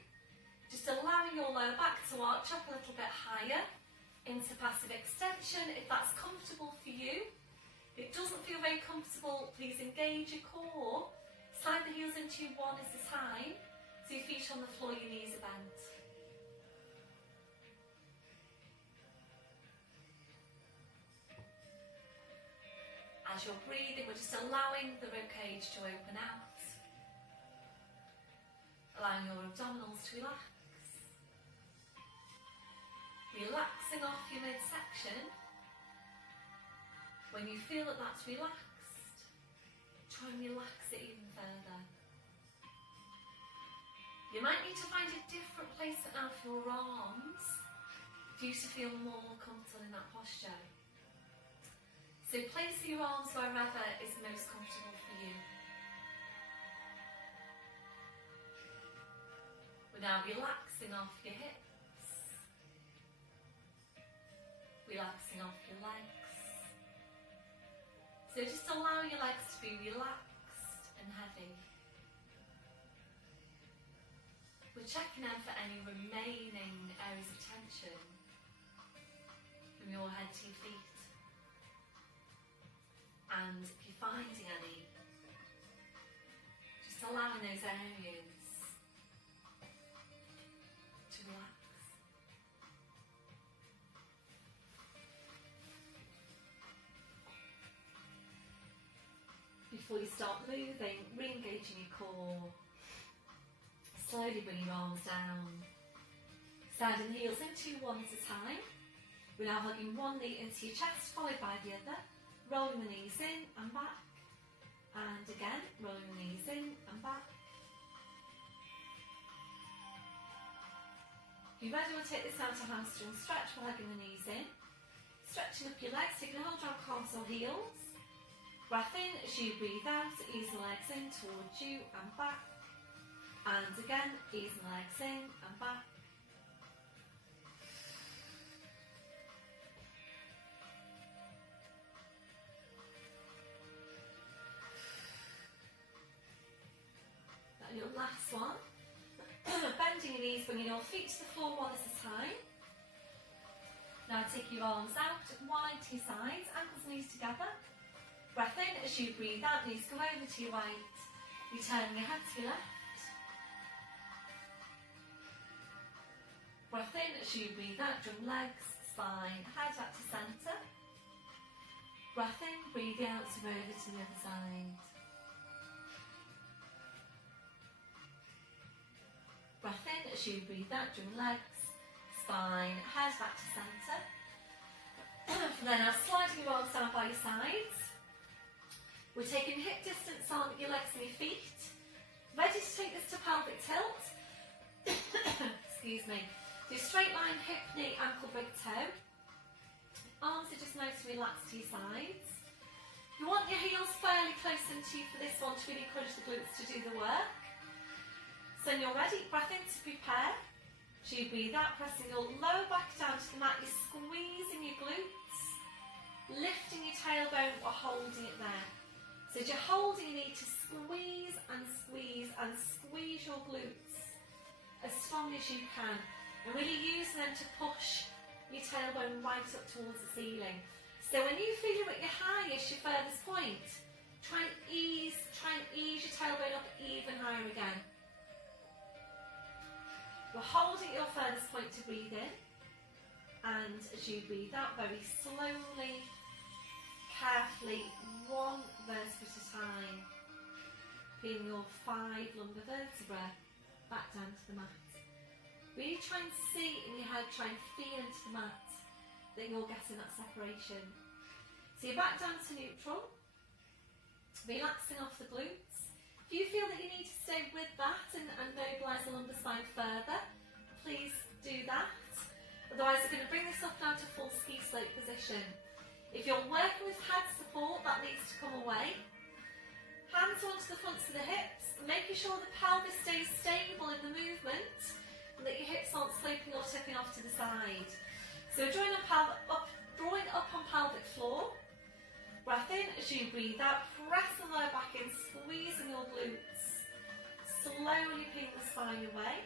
just allowing your lower back to arch up a little bit higher into passive extension if that's comfortable for you. If it doesn't feel very comfortable, please engage your core. Slide the heels into you one at a time. So your feet on the floor, your knees are bent. As you're breathing, we're just allowing the ribcage to open out. Allowing your abdominals to relax. Relaxing off your midsection. When you feel that that's relaxed, try and relax it even further. You might need to find a different placement now for your arms for you to feel more comfortable in that posture. So place your arms wherever is most comfortable for you. We're now relaxing off your hips. Relaxing off your legs. So just allow your legs to be relaxed and heavy. We're checking out for any remaining areas of tension from your head to your feet. And if you're finding any, just allowing those areas to relax. Before you start moving, re-engaging your core. Slowly bring your arms down. Sliding the heels into one at a time. We're now hugging one knee into your chest, followed by the other. Rolling the knees in and back. And again, rolling the knees in and back. If you're ready, we'll take this down to hamstring stretch by hugging the knees in. Stretching up your legs, so you can hold your calves or heels. Breath in as you breathe out, ease the legs in towards you and back. And again, ease the legs in and back. And your last one. Bending your knees, bringing your feet to the floor one at a time. Now take your arms out, wide to your sides, ankles and knees together. Breath in as you breathe out, knees go over to your right, returning your head to your left. Breath in as you breathe out, drum legs, spine, head back to centre. Breath in, breathe out, to over to the other side. Breath in as you breathe out, drum legs, spine, head back to centre. From there now, sliding your arms down by your sides. We're taking hip distance on your legs and your feet. Ready to take this to pelvic tilt. Excuse me. Do straight line, hip, knee, ankle, big toe. Arms are just nice and relaxed to your sides. You want your heels fairly close into you for this one to really encourage the glutes to do the work. So when you're ready, breath in to prepare. So you breathe out, pressing your lower back down to the mat. You're squeezing your glutes, lifting your tailbone while holding it there. So as you're holding, you need to squeeze and squeeze and squeeze your glutes as strong as you can. And really use them to push your tailbone right up towards the ceiling. So when you feel you're at your highest, your furthest point, try and ease your tailbone up even higher again. We're holding your furthest point to breathe in, and as you breathe out, very slowly, carefully, one vertebra at a time, feeling your 5 lumbar vertebrae back down to the mat. Really try and see in your head, try and feel into the mat that you're getting that separation. So you're back down to neutral, relaxing off the glutes. If you feel that you need to stay with that and mobilise the lumbar spine further, please do that. Otherwise, we're going to bring this up now to full ski slope position. If you're working with head support, that needs to come away. Hands onto the fronts of the hips, making sure the pelvis stays stable in the movement and that your hips aren't sloping or tipping off to the side. So drawing up on pelvic floor. Breath in as you breathe out, press the lower back in, squeezing your glutes. Slowly peel the spine away.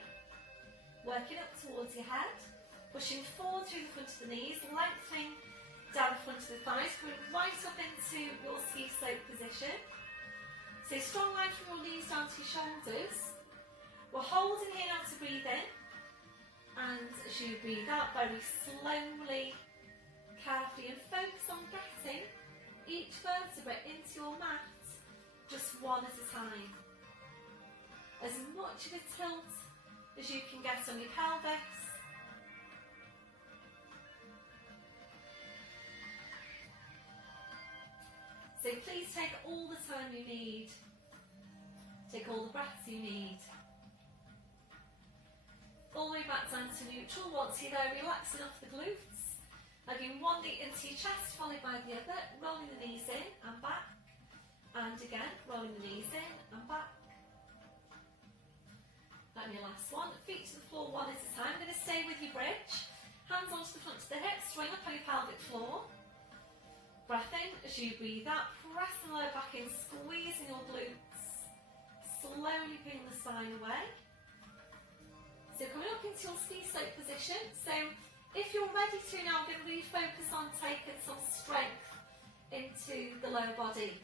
Working up towards your head. Pushing forward through the front of the knees, lengthening down the front of the thighs, coming right up into your ski slope position. So strong line from your knees down to your shoulders. We're holding here now to breathe in. And as you breathe out, very slowly, carefully, and focus on getting each vertebra into your mat, just one at a time. As much of a tilt as you can get on your pelvis. So please take all the time you need. Take all the breaths you need. All the way back down to neutral. Once you're there, relaxing off the glutes. Hugging one knee into your chest, followed by the other, rolling the knees in and back, and again, rolling the knees in and back. And your last one, feet to the floor one at a time. I'm going to stay with your bridge, hands onto the front of the hips, swing up on your pelvic floor. Breath in as you breathe out, press the lower back in, squeezing your glutes, slowly peeling the spine away. So coming up into your ski slope position, so if you're ready to now, I'm going to really focus on taking some strength into the lower body.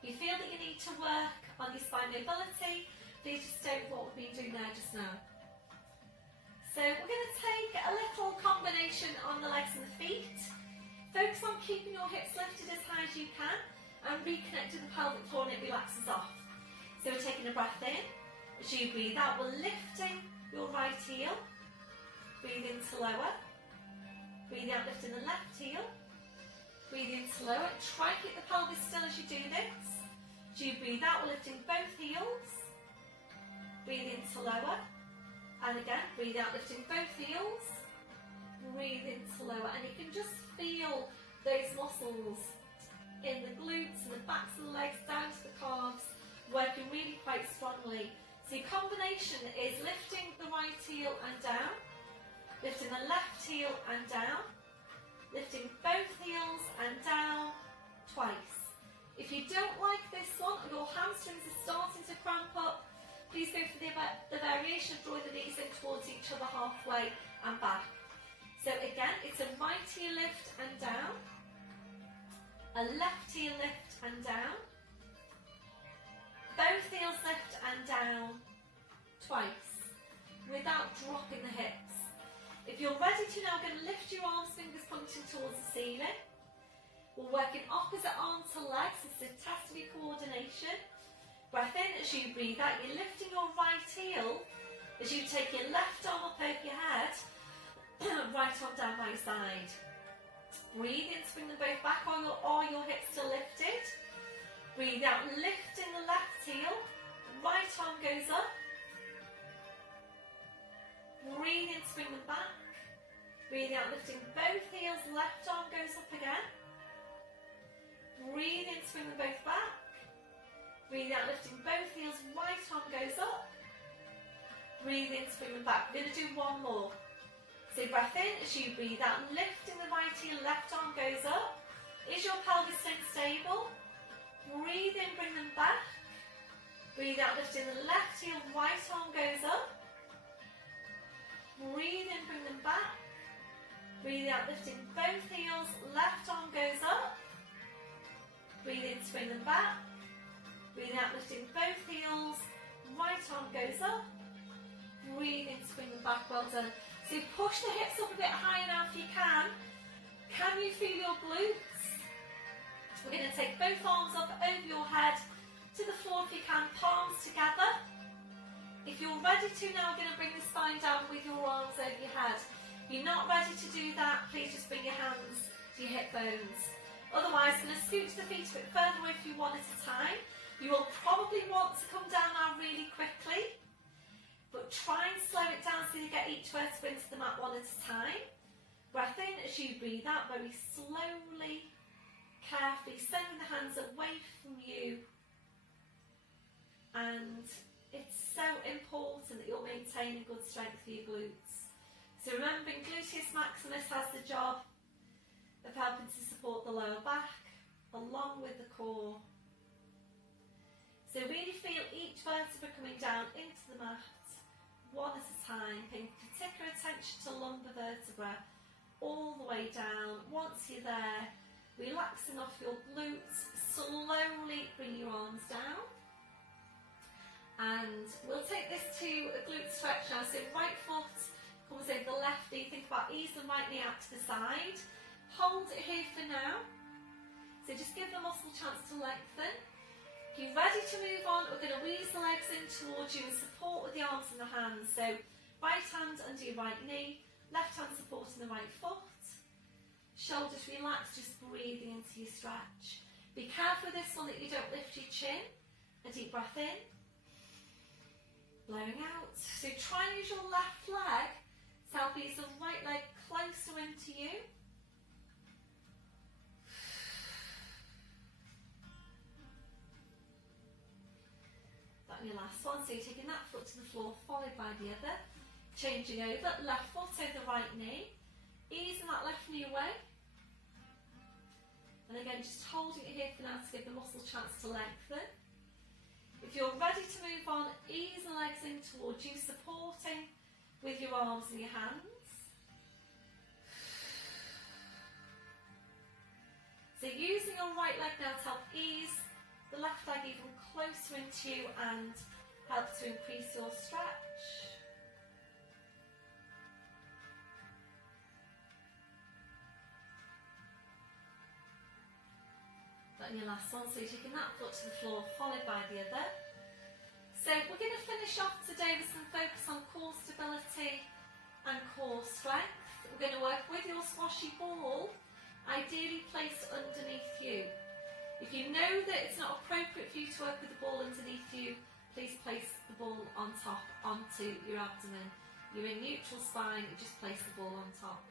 If you feel that you need to work on your spine mobility, please just stay with what we've been doing there just now. So we're going to take a little combination on the legs and the feet. Focus on keeping your hips lifted as high as you can and reconnecting the pelvic floor and it relaxes off. So we're taking a breath in. As you breathe out, we're lifting your right heel. Breathe in to lower. Breathe out, lifting the left heel. Breathe in to lower. Try to keep the pelvis still as you do this. As you breathe out, we're lifting both heels. Breathe in to lower. And again, breathe out, lifting both heels. Breathe in to lower. And you can just feel those muscles in the glutes and the backs of the legs down to the calves working really quite strongly. So your combination is lifting the right heel and down. Lifting the left heel and down, lifting both heels and down twice. If you don't like this one, or your hamstrings are starting to cramp up, please go for the variation of drawing the knees in towards each other halfway and back. So again, it's a right heel lift and down, a left heel lift and down, both heels lift and down twice. With without dropping the hips. If you're ready to now, we're going to lift your arms, fingers pointing towards the ceiling. We're working opposite arm to legs. This is a test of your coordination. Breath in as you breathe out. You're lifting your right heel as you take your left arm up over your head, right arm down by your side. Breathe in, swing them both back. Are your hips still lifted? Breathe out, lifting the left heel. Right arm goes up. Breathe in, swing them back. Breathe out, lifting both heels. Left arm goes up again. Breathe in, swing them both back. Breathe out, lifting both heels. Right arm goes up. Breathe in, swing them back. We're going to do one more. So breath in as you breathe out, lifting the right heel, left arm goes up. Is your pelvis staying stable? Breathe in, bring them back. Breathe out, lifting the left heel, right arm goes up. Breathe in, bring them back. Breathe out, lifting both heels, left arm goes up. Breathe in, swing them back. Breathe out, lifting both heels, right arm goes up. Breathe in, swing them back, well done. So push the hips up a bit higher now if you can. Can you feel your glutes? We're going to take both arms up over your head to the floor if you can, palms together. If you're ready to now, we're going to bring the spine down with your arms over your head. If you're not ready to do that, please just bring your hands to your hip bones. Otherwise, I'm going to scoot the feet a bit further away if you one at a time. You will probably want to come down now really quickly, but try and slow it down so you get each vertebra into the mat one at a time. Breath in as you breathe out, very slowly, carefully, sending the hands away from you. And it's so important that you're maintaining good strength for your glutes. So remembering gluteus maximus has the job of helping to support the lower back along with the core. So really feel each vertebra coming down into the mat, one at a time, paying particular attention to lumbar vertebra all the way down. Once you're there, relaxing off your glutes, slowly bring your arms down. And we'll take this to a glute stretch now. So right foot comes over the left knee. Think about easing the right knee out to the side. Hold it here for now. So just give the muscle a chance to lengthen. If you're ready to move on, we're going to wheeze the legs in towards you and support with the arms and the hands. So right hand under your right knee, left hand supporting the right foot. Shoulders relaxed, just breathing into your stretch. Be careful with this one that you don't lift your chin. A deep breath in. Blowing out. So try and use your left leg to help ease the right leg closer into you. That your last one. So you're taking that foot to the floor, followed by the other. Changing over, left foot over the right knee. Easing that left knee away. And again, just holding it here for now to give the muscle a chance to lengthen. If you're ready to move on, ease the legs in towards you, supporting with your arms and your hands. So using your right leg now to help ease the left leg even closer into you and help to increase your stretch. And your last one, so you're taking that foot to the floor, followed by the other. So we're going to finish off today with some focus on core stability and core strength. We're going to work with your squashy ball, ideally placed underneath you. If you know that it's not appropriate for you to work with the ball underneath you, please place the ball on top, onto your abdomen. You're in neutral spine, you just place the ball on top.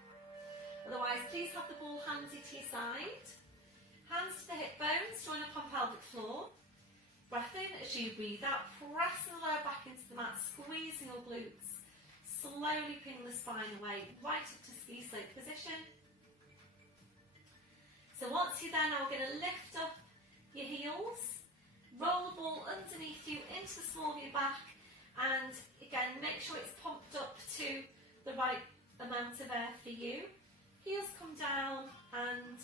Otherwise, please have the ball handy to your side. Hands to the hip bones, join up on pelvic floor. Breath in as you breathe out, pressing the lower back into the mat, squeezing your glutes. Slowly pinning the spine away, right up to ski slope position. So once you're there, now we're going to lift up your heels, roll the ball underneath you into the small of your back, and again, make sure it's pumped up to the right amount of air for you. Heels come down, and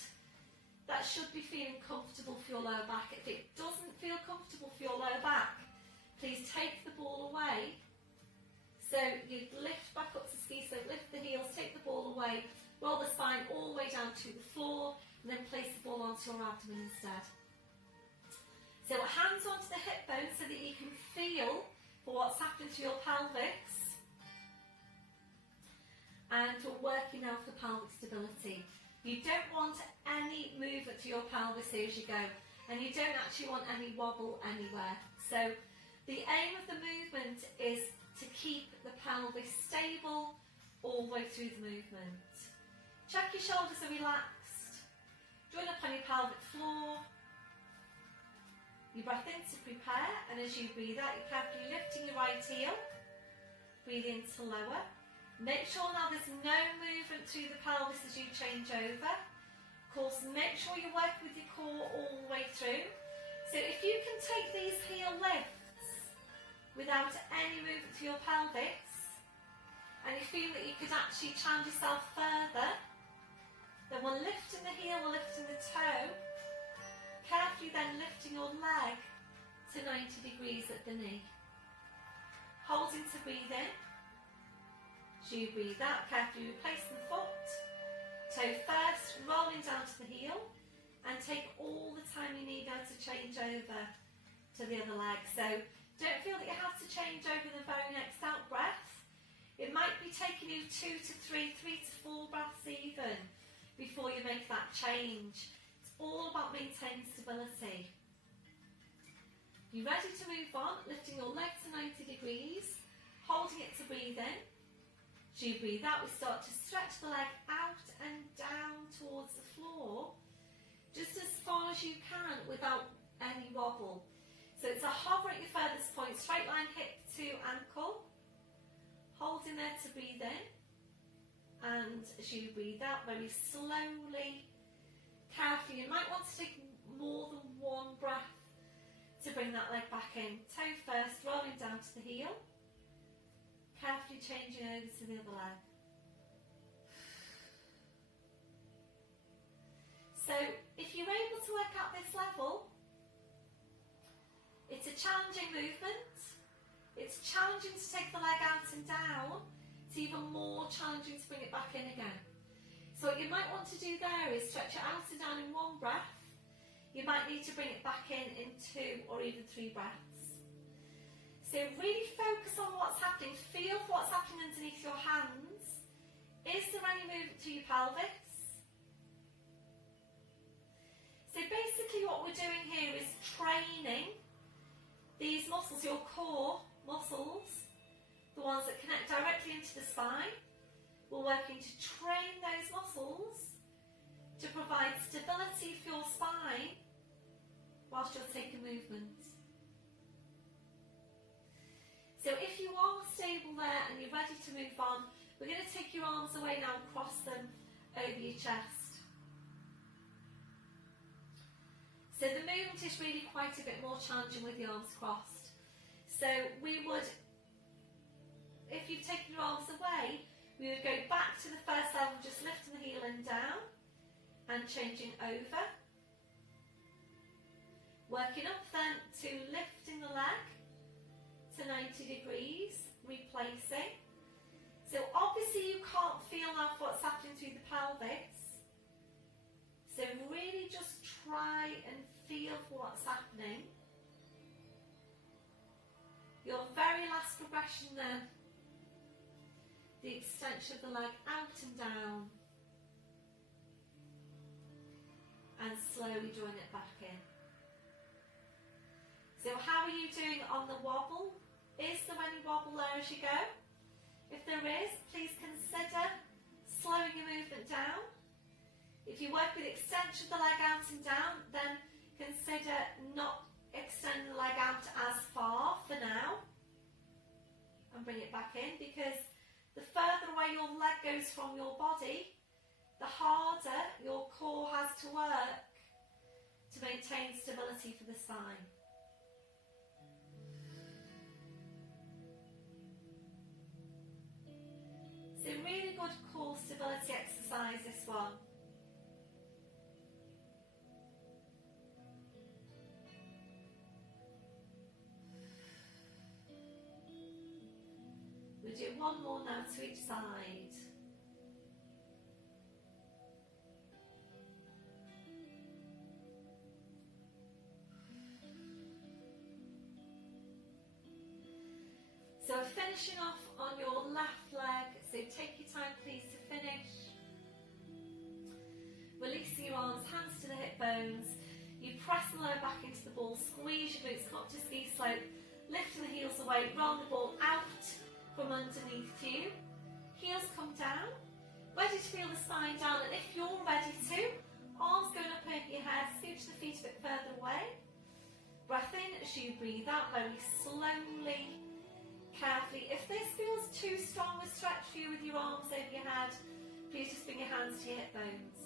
that should be feeling comfortable for your lower back. If it doesn't feel comfortable for your lower back, please take the ball away, So you lift back up to ski slope, lift the heels, take the ball away, roll the spine all the way down to the floor, and then place the ball onto your abdomen instead. So hands onto the hip bone so that you can feel for what's happening to your pelvis. And we're working now for pelvic stability. You don't want any movement to your pelvis here as you go, and you don't actually want any wobble anywhere. So the aim of the movement is to keep the pelvis stable all the way through the movement. Check your shoulders are relaxed. Join up on your pelvic floor. You breath in to prepare, and as you breathe out, you're carefully lifting your right heel. Breathe in to lower. Make sure now there's no movement through the pelvis as you change over. Of course, make sure you work with your core all the way through. So if you can take these heel lifts without any movement to your pelvis, and you feel that you could actually challenge yourself further, then we're lifting the heel, we're lifting the toe, carefully then lifting your leg to 90 degrees at the knee. Holding to breathe in. As you breathe out, carefully replace the foot, toe first, rolling down to the heel, and take all the time you need now to change over to the other leg. So don't feel that you have to change over the very next out breath. It might be taking you 2 to 3, 3 to 4 breaths even before you make that change. It's all about maintaining stability. You ready to move on? Lifting your leg to 90 degrees, holding it to breathe in. As you breathe out, we start to stretch the leg out and down towards the floor, just as far as you can without any wobble. So it's a hover at your furthest point, straight line hip to ankle, holding there to breathe in, and as you breathe out, very slowly, carefully, you might want to take more than one breath to bring that leg back in. Toe first, rolling down to the heel, carefully changing over to the other leg. So if you're able to work at this level, it's a challenging movement. It's challenging to take the leg out and down. It's even more challenging to bring it back in again. So what you might want to do there is stretch it out and down in one breath. You might need to bring it back in 2 or even 3 breaths. So really focus on what's happening. Feel for what's happening underneath your hands. Is there any movement to your pelvis? So basically what we're doing here is training these muscles, your core muscles, the ones that connect directly into the spine. We're working to train those muscles to provide stability for your spine whilst you're taking movement. So if you are stable there and you're ready to move on, we're going to take your arms away now and cross them over your chest. So the movement is really quite a bit more challenging with the arms crossed. So we would, if you've taken your arms away, we would go back to the first level, just lifting the heel and down and changing over. Working up then to lifting the leg to 90 degrees, replacing. So obviously you can't feel now what's happening through the pelvis. So really just try and feel for what's happening. Your very last progression then, the extension of the leg out and down, and slowly join it back in. So how are you doing on the wobble? Is there any wobble there as you go? If there is, please consider slowing your movement down. If you work with extension of the leg out and down, then consider not extending the leg out as far for now and bring it back in, because the further away your leg goes from your body, the harder your core has to work to maintain stability for the spine. So really good core stability exercise, this one. We're one more now to each side. So finishing off on your left leg, so take your time please to finish. Releasing your arms, hands to the hip bones. You press the lower back into the ball, squeeze your boots, come up to ski slope, lifting the heels away, roll the ball out from underneath you. Heels come down, ready to feel the spine down, and if you're ready to, arms going up over your head, scooch the feet a bit further away. Breath in as you breathe out very slowly, carefully. If this feels too strong a stretch for you with your arms over your head, please just bring your hands to your hip bones.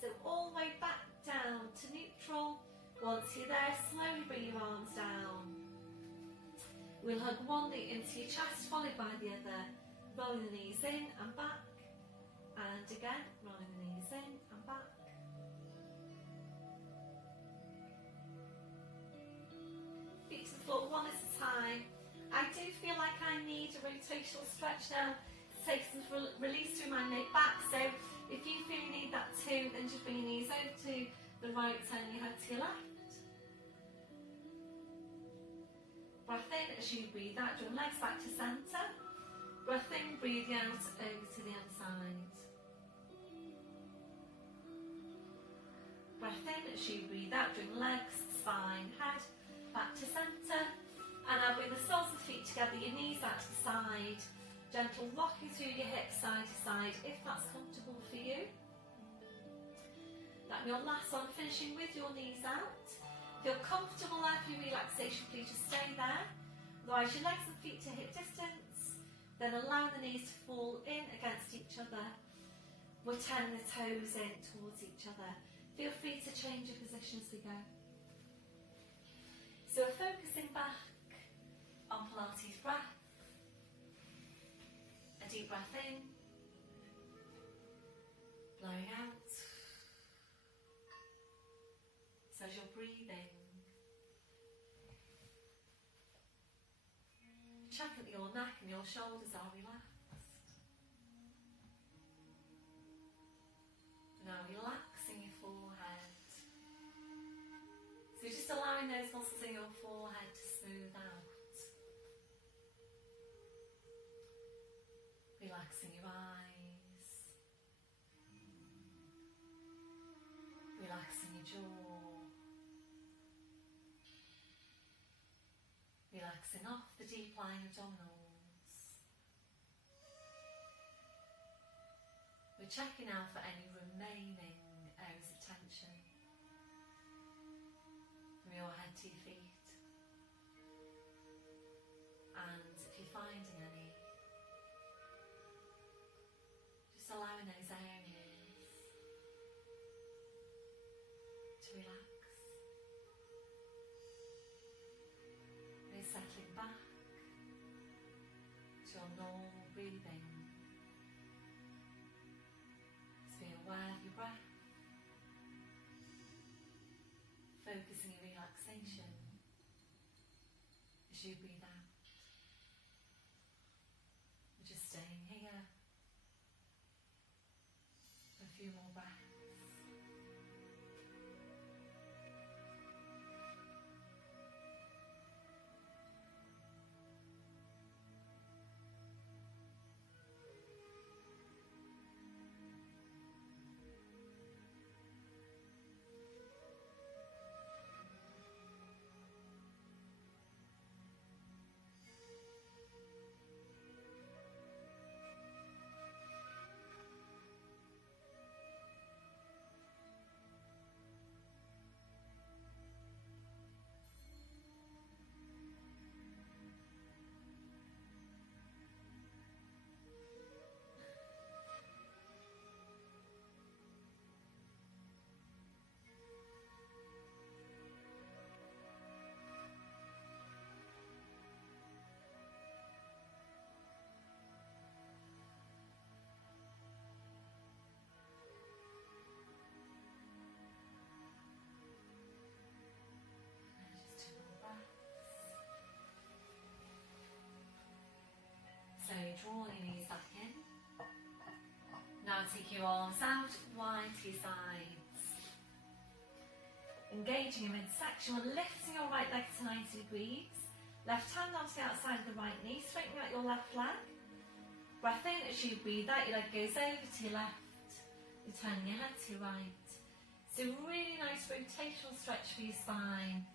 So all the way back down to neutral. Once you're there, slowly bring your arms down. We'll hug one knee into your chest, followed by the other. Rolling the knees in and back. And again, rolling the knees in and back. Feet to the floor one at a time. I do feel like I need a rotational stretch now to take some release through my mid back. So if you feel you need that too, then just bring your knees over to the right, turn your head to your left. Breath in as you breathe out, draw legs back to centre. Breath in, breathe out over to the other side. Breath in as you breathe out, bring legs, spine, head back to centre. And now bring the soles of the feet together, your knees out to the side. Gentle rocking through your hips side to side if that's comfortable for you. That'll be your last one, finishing with your knees out. Feel comfortable there for your relaxation, please just stay there. Rise your legs and feet to hip distance. Then allow the knees to fall in against each other. We're turning the toes in towards each other. Feel free to change your position as we go. So we're focusing back on Pilates breath. A deep breath in, blowing out. So as you're breathing, check that your neck and your shoulders are relaxed. Now relaxing your forehead. So just allowing those muscles in your forehead to smooth out. Relaxing your eyes. Relaxing your jaw. Relaxing off the deep lying abdominals. We're checking out for any remaining areas of tension from your head to your feet. And if you're finding any, just allowing those areas to relax. We're settling back to your normal breathing. Just be aware of your breath. Focusing your relaxation as you breathe out. We're just staying here for a few more breaths. Engaging your midsection. We're lifting your right leg to 90 degrees. Left hand onto the outside of the right knee, straightening out your left leg. Breath in as you breathe out, your leg goes over to your left. You're turning your head to your right. So really nice rotational stretch for your spine.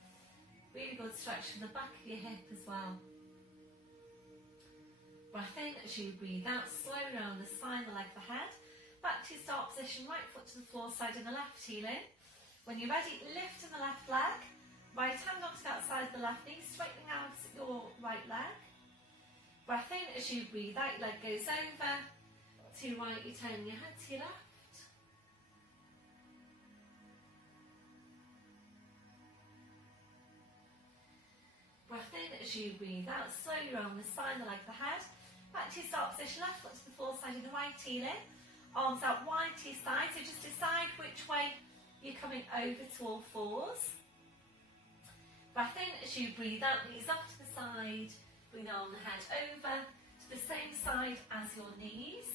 Really good stretch for the back of your hip as well. Breath in as you breathe out, slowly around the spine, the leg, the head. Back to your start position, right foot to the floor, side of the left heel in. When you're ready, lift in the left leg. Right hand onto the outside of the left knee, straightening out your right leg. Breath in as you breathe out, leg goes over to right, you turn your head to your left. Breath in as you breathe out, slowly around the spine, the leg, the head. Back to your start position, left foot to the floor, side of the right heel in. Arms out wide to your side, so just decide which way you're coming over to all fours. Breath in as you breathe out, knees off to the side, bring arm and head over to the same side as your knees.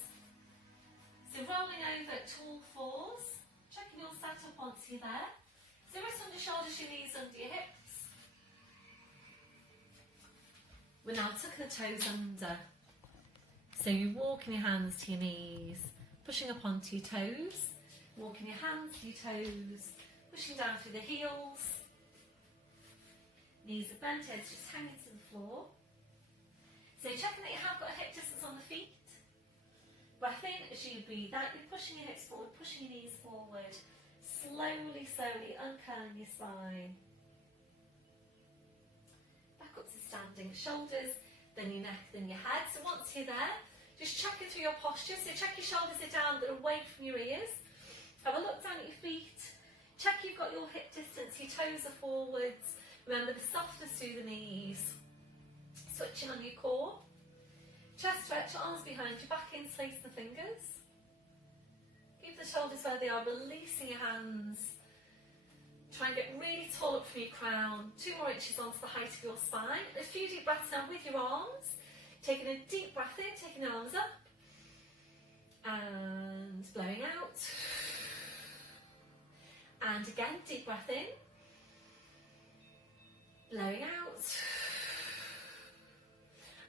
So rolling over to all fours, checking your setup once you're there. So wrists under shoulders, your knees under your hips. We're now tucking the toes under. So you're walking your hands to your knees, pushing up onto your toes, walking your hands to your toes, pushing down through the heels. Knees are bent, heads just hanging to the floor. So checking that you have got a hip distance on the feet. Breath in as you breathe out, you're pushing your hips forward, pushing your knees forward. Slowly, slowly uncurling your spine. Back up to standing shoulders, then your neck, then your head. So once you're there, just checking through your posture. So check your shoulders are down but away from your ears. Have a look down at your feet. Check you've got your hip distance, your toes are forwards. Remember the softness through the knees. Switching on your core. Chest stretch, arms behind your back, interlace the fingers. Keep the shoulders where they are, releasing your hands. Try and get really tall up from your crown. 2 more inches onto the height of your spine. A few deep breaths now with your arms. Taking a deep breath in, taking the arms up. And blowing out. And again, deep breath in. Blowing out.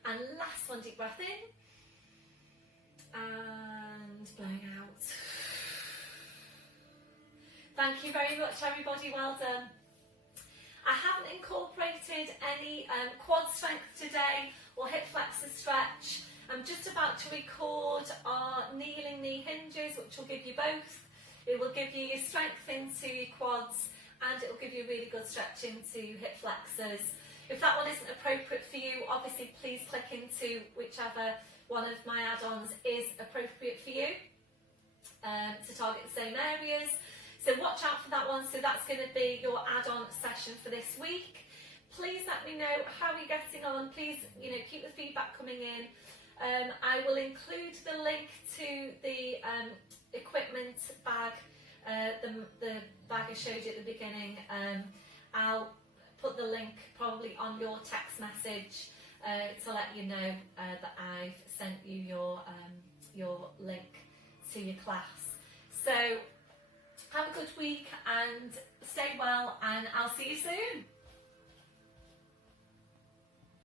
And last one, deep breath in. And blowing out. Thank you very much, everybody. Well done. I haven't incorporated any quad strength today or hip flexor stretch. I'm just about to record our kneeling knee hinges, which will give you both. It will give you your strength into your quads, and it will give you a really good stretch into hip flexors. If that one isn't appropriate for you, obviously please click into whichever one of my add-ons is appropriate for you to target the same areas. So watch out for that one. So that's going to be your add-on session for this week. Please let me know how you're getting on. Please, keep the feedback coming in. I will include the link to the equipment bag, the bag I showed you at the beginning. I'll put the link probably on your text message to let you know that I've sent you your link to your class. So have a good week and stay well, and I'll see you soon.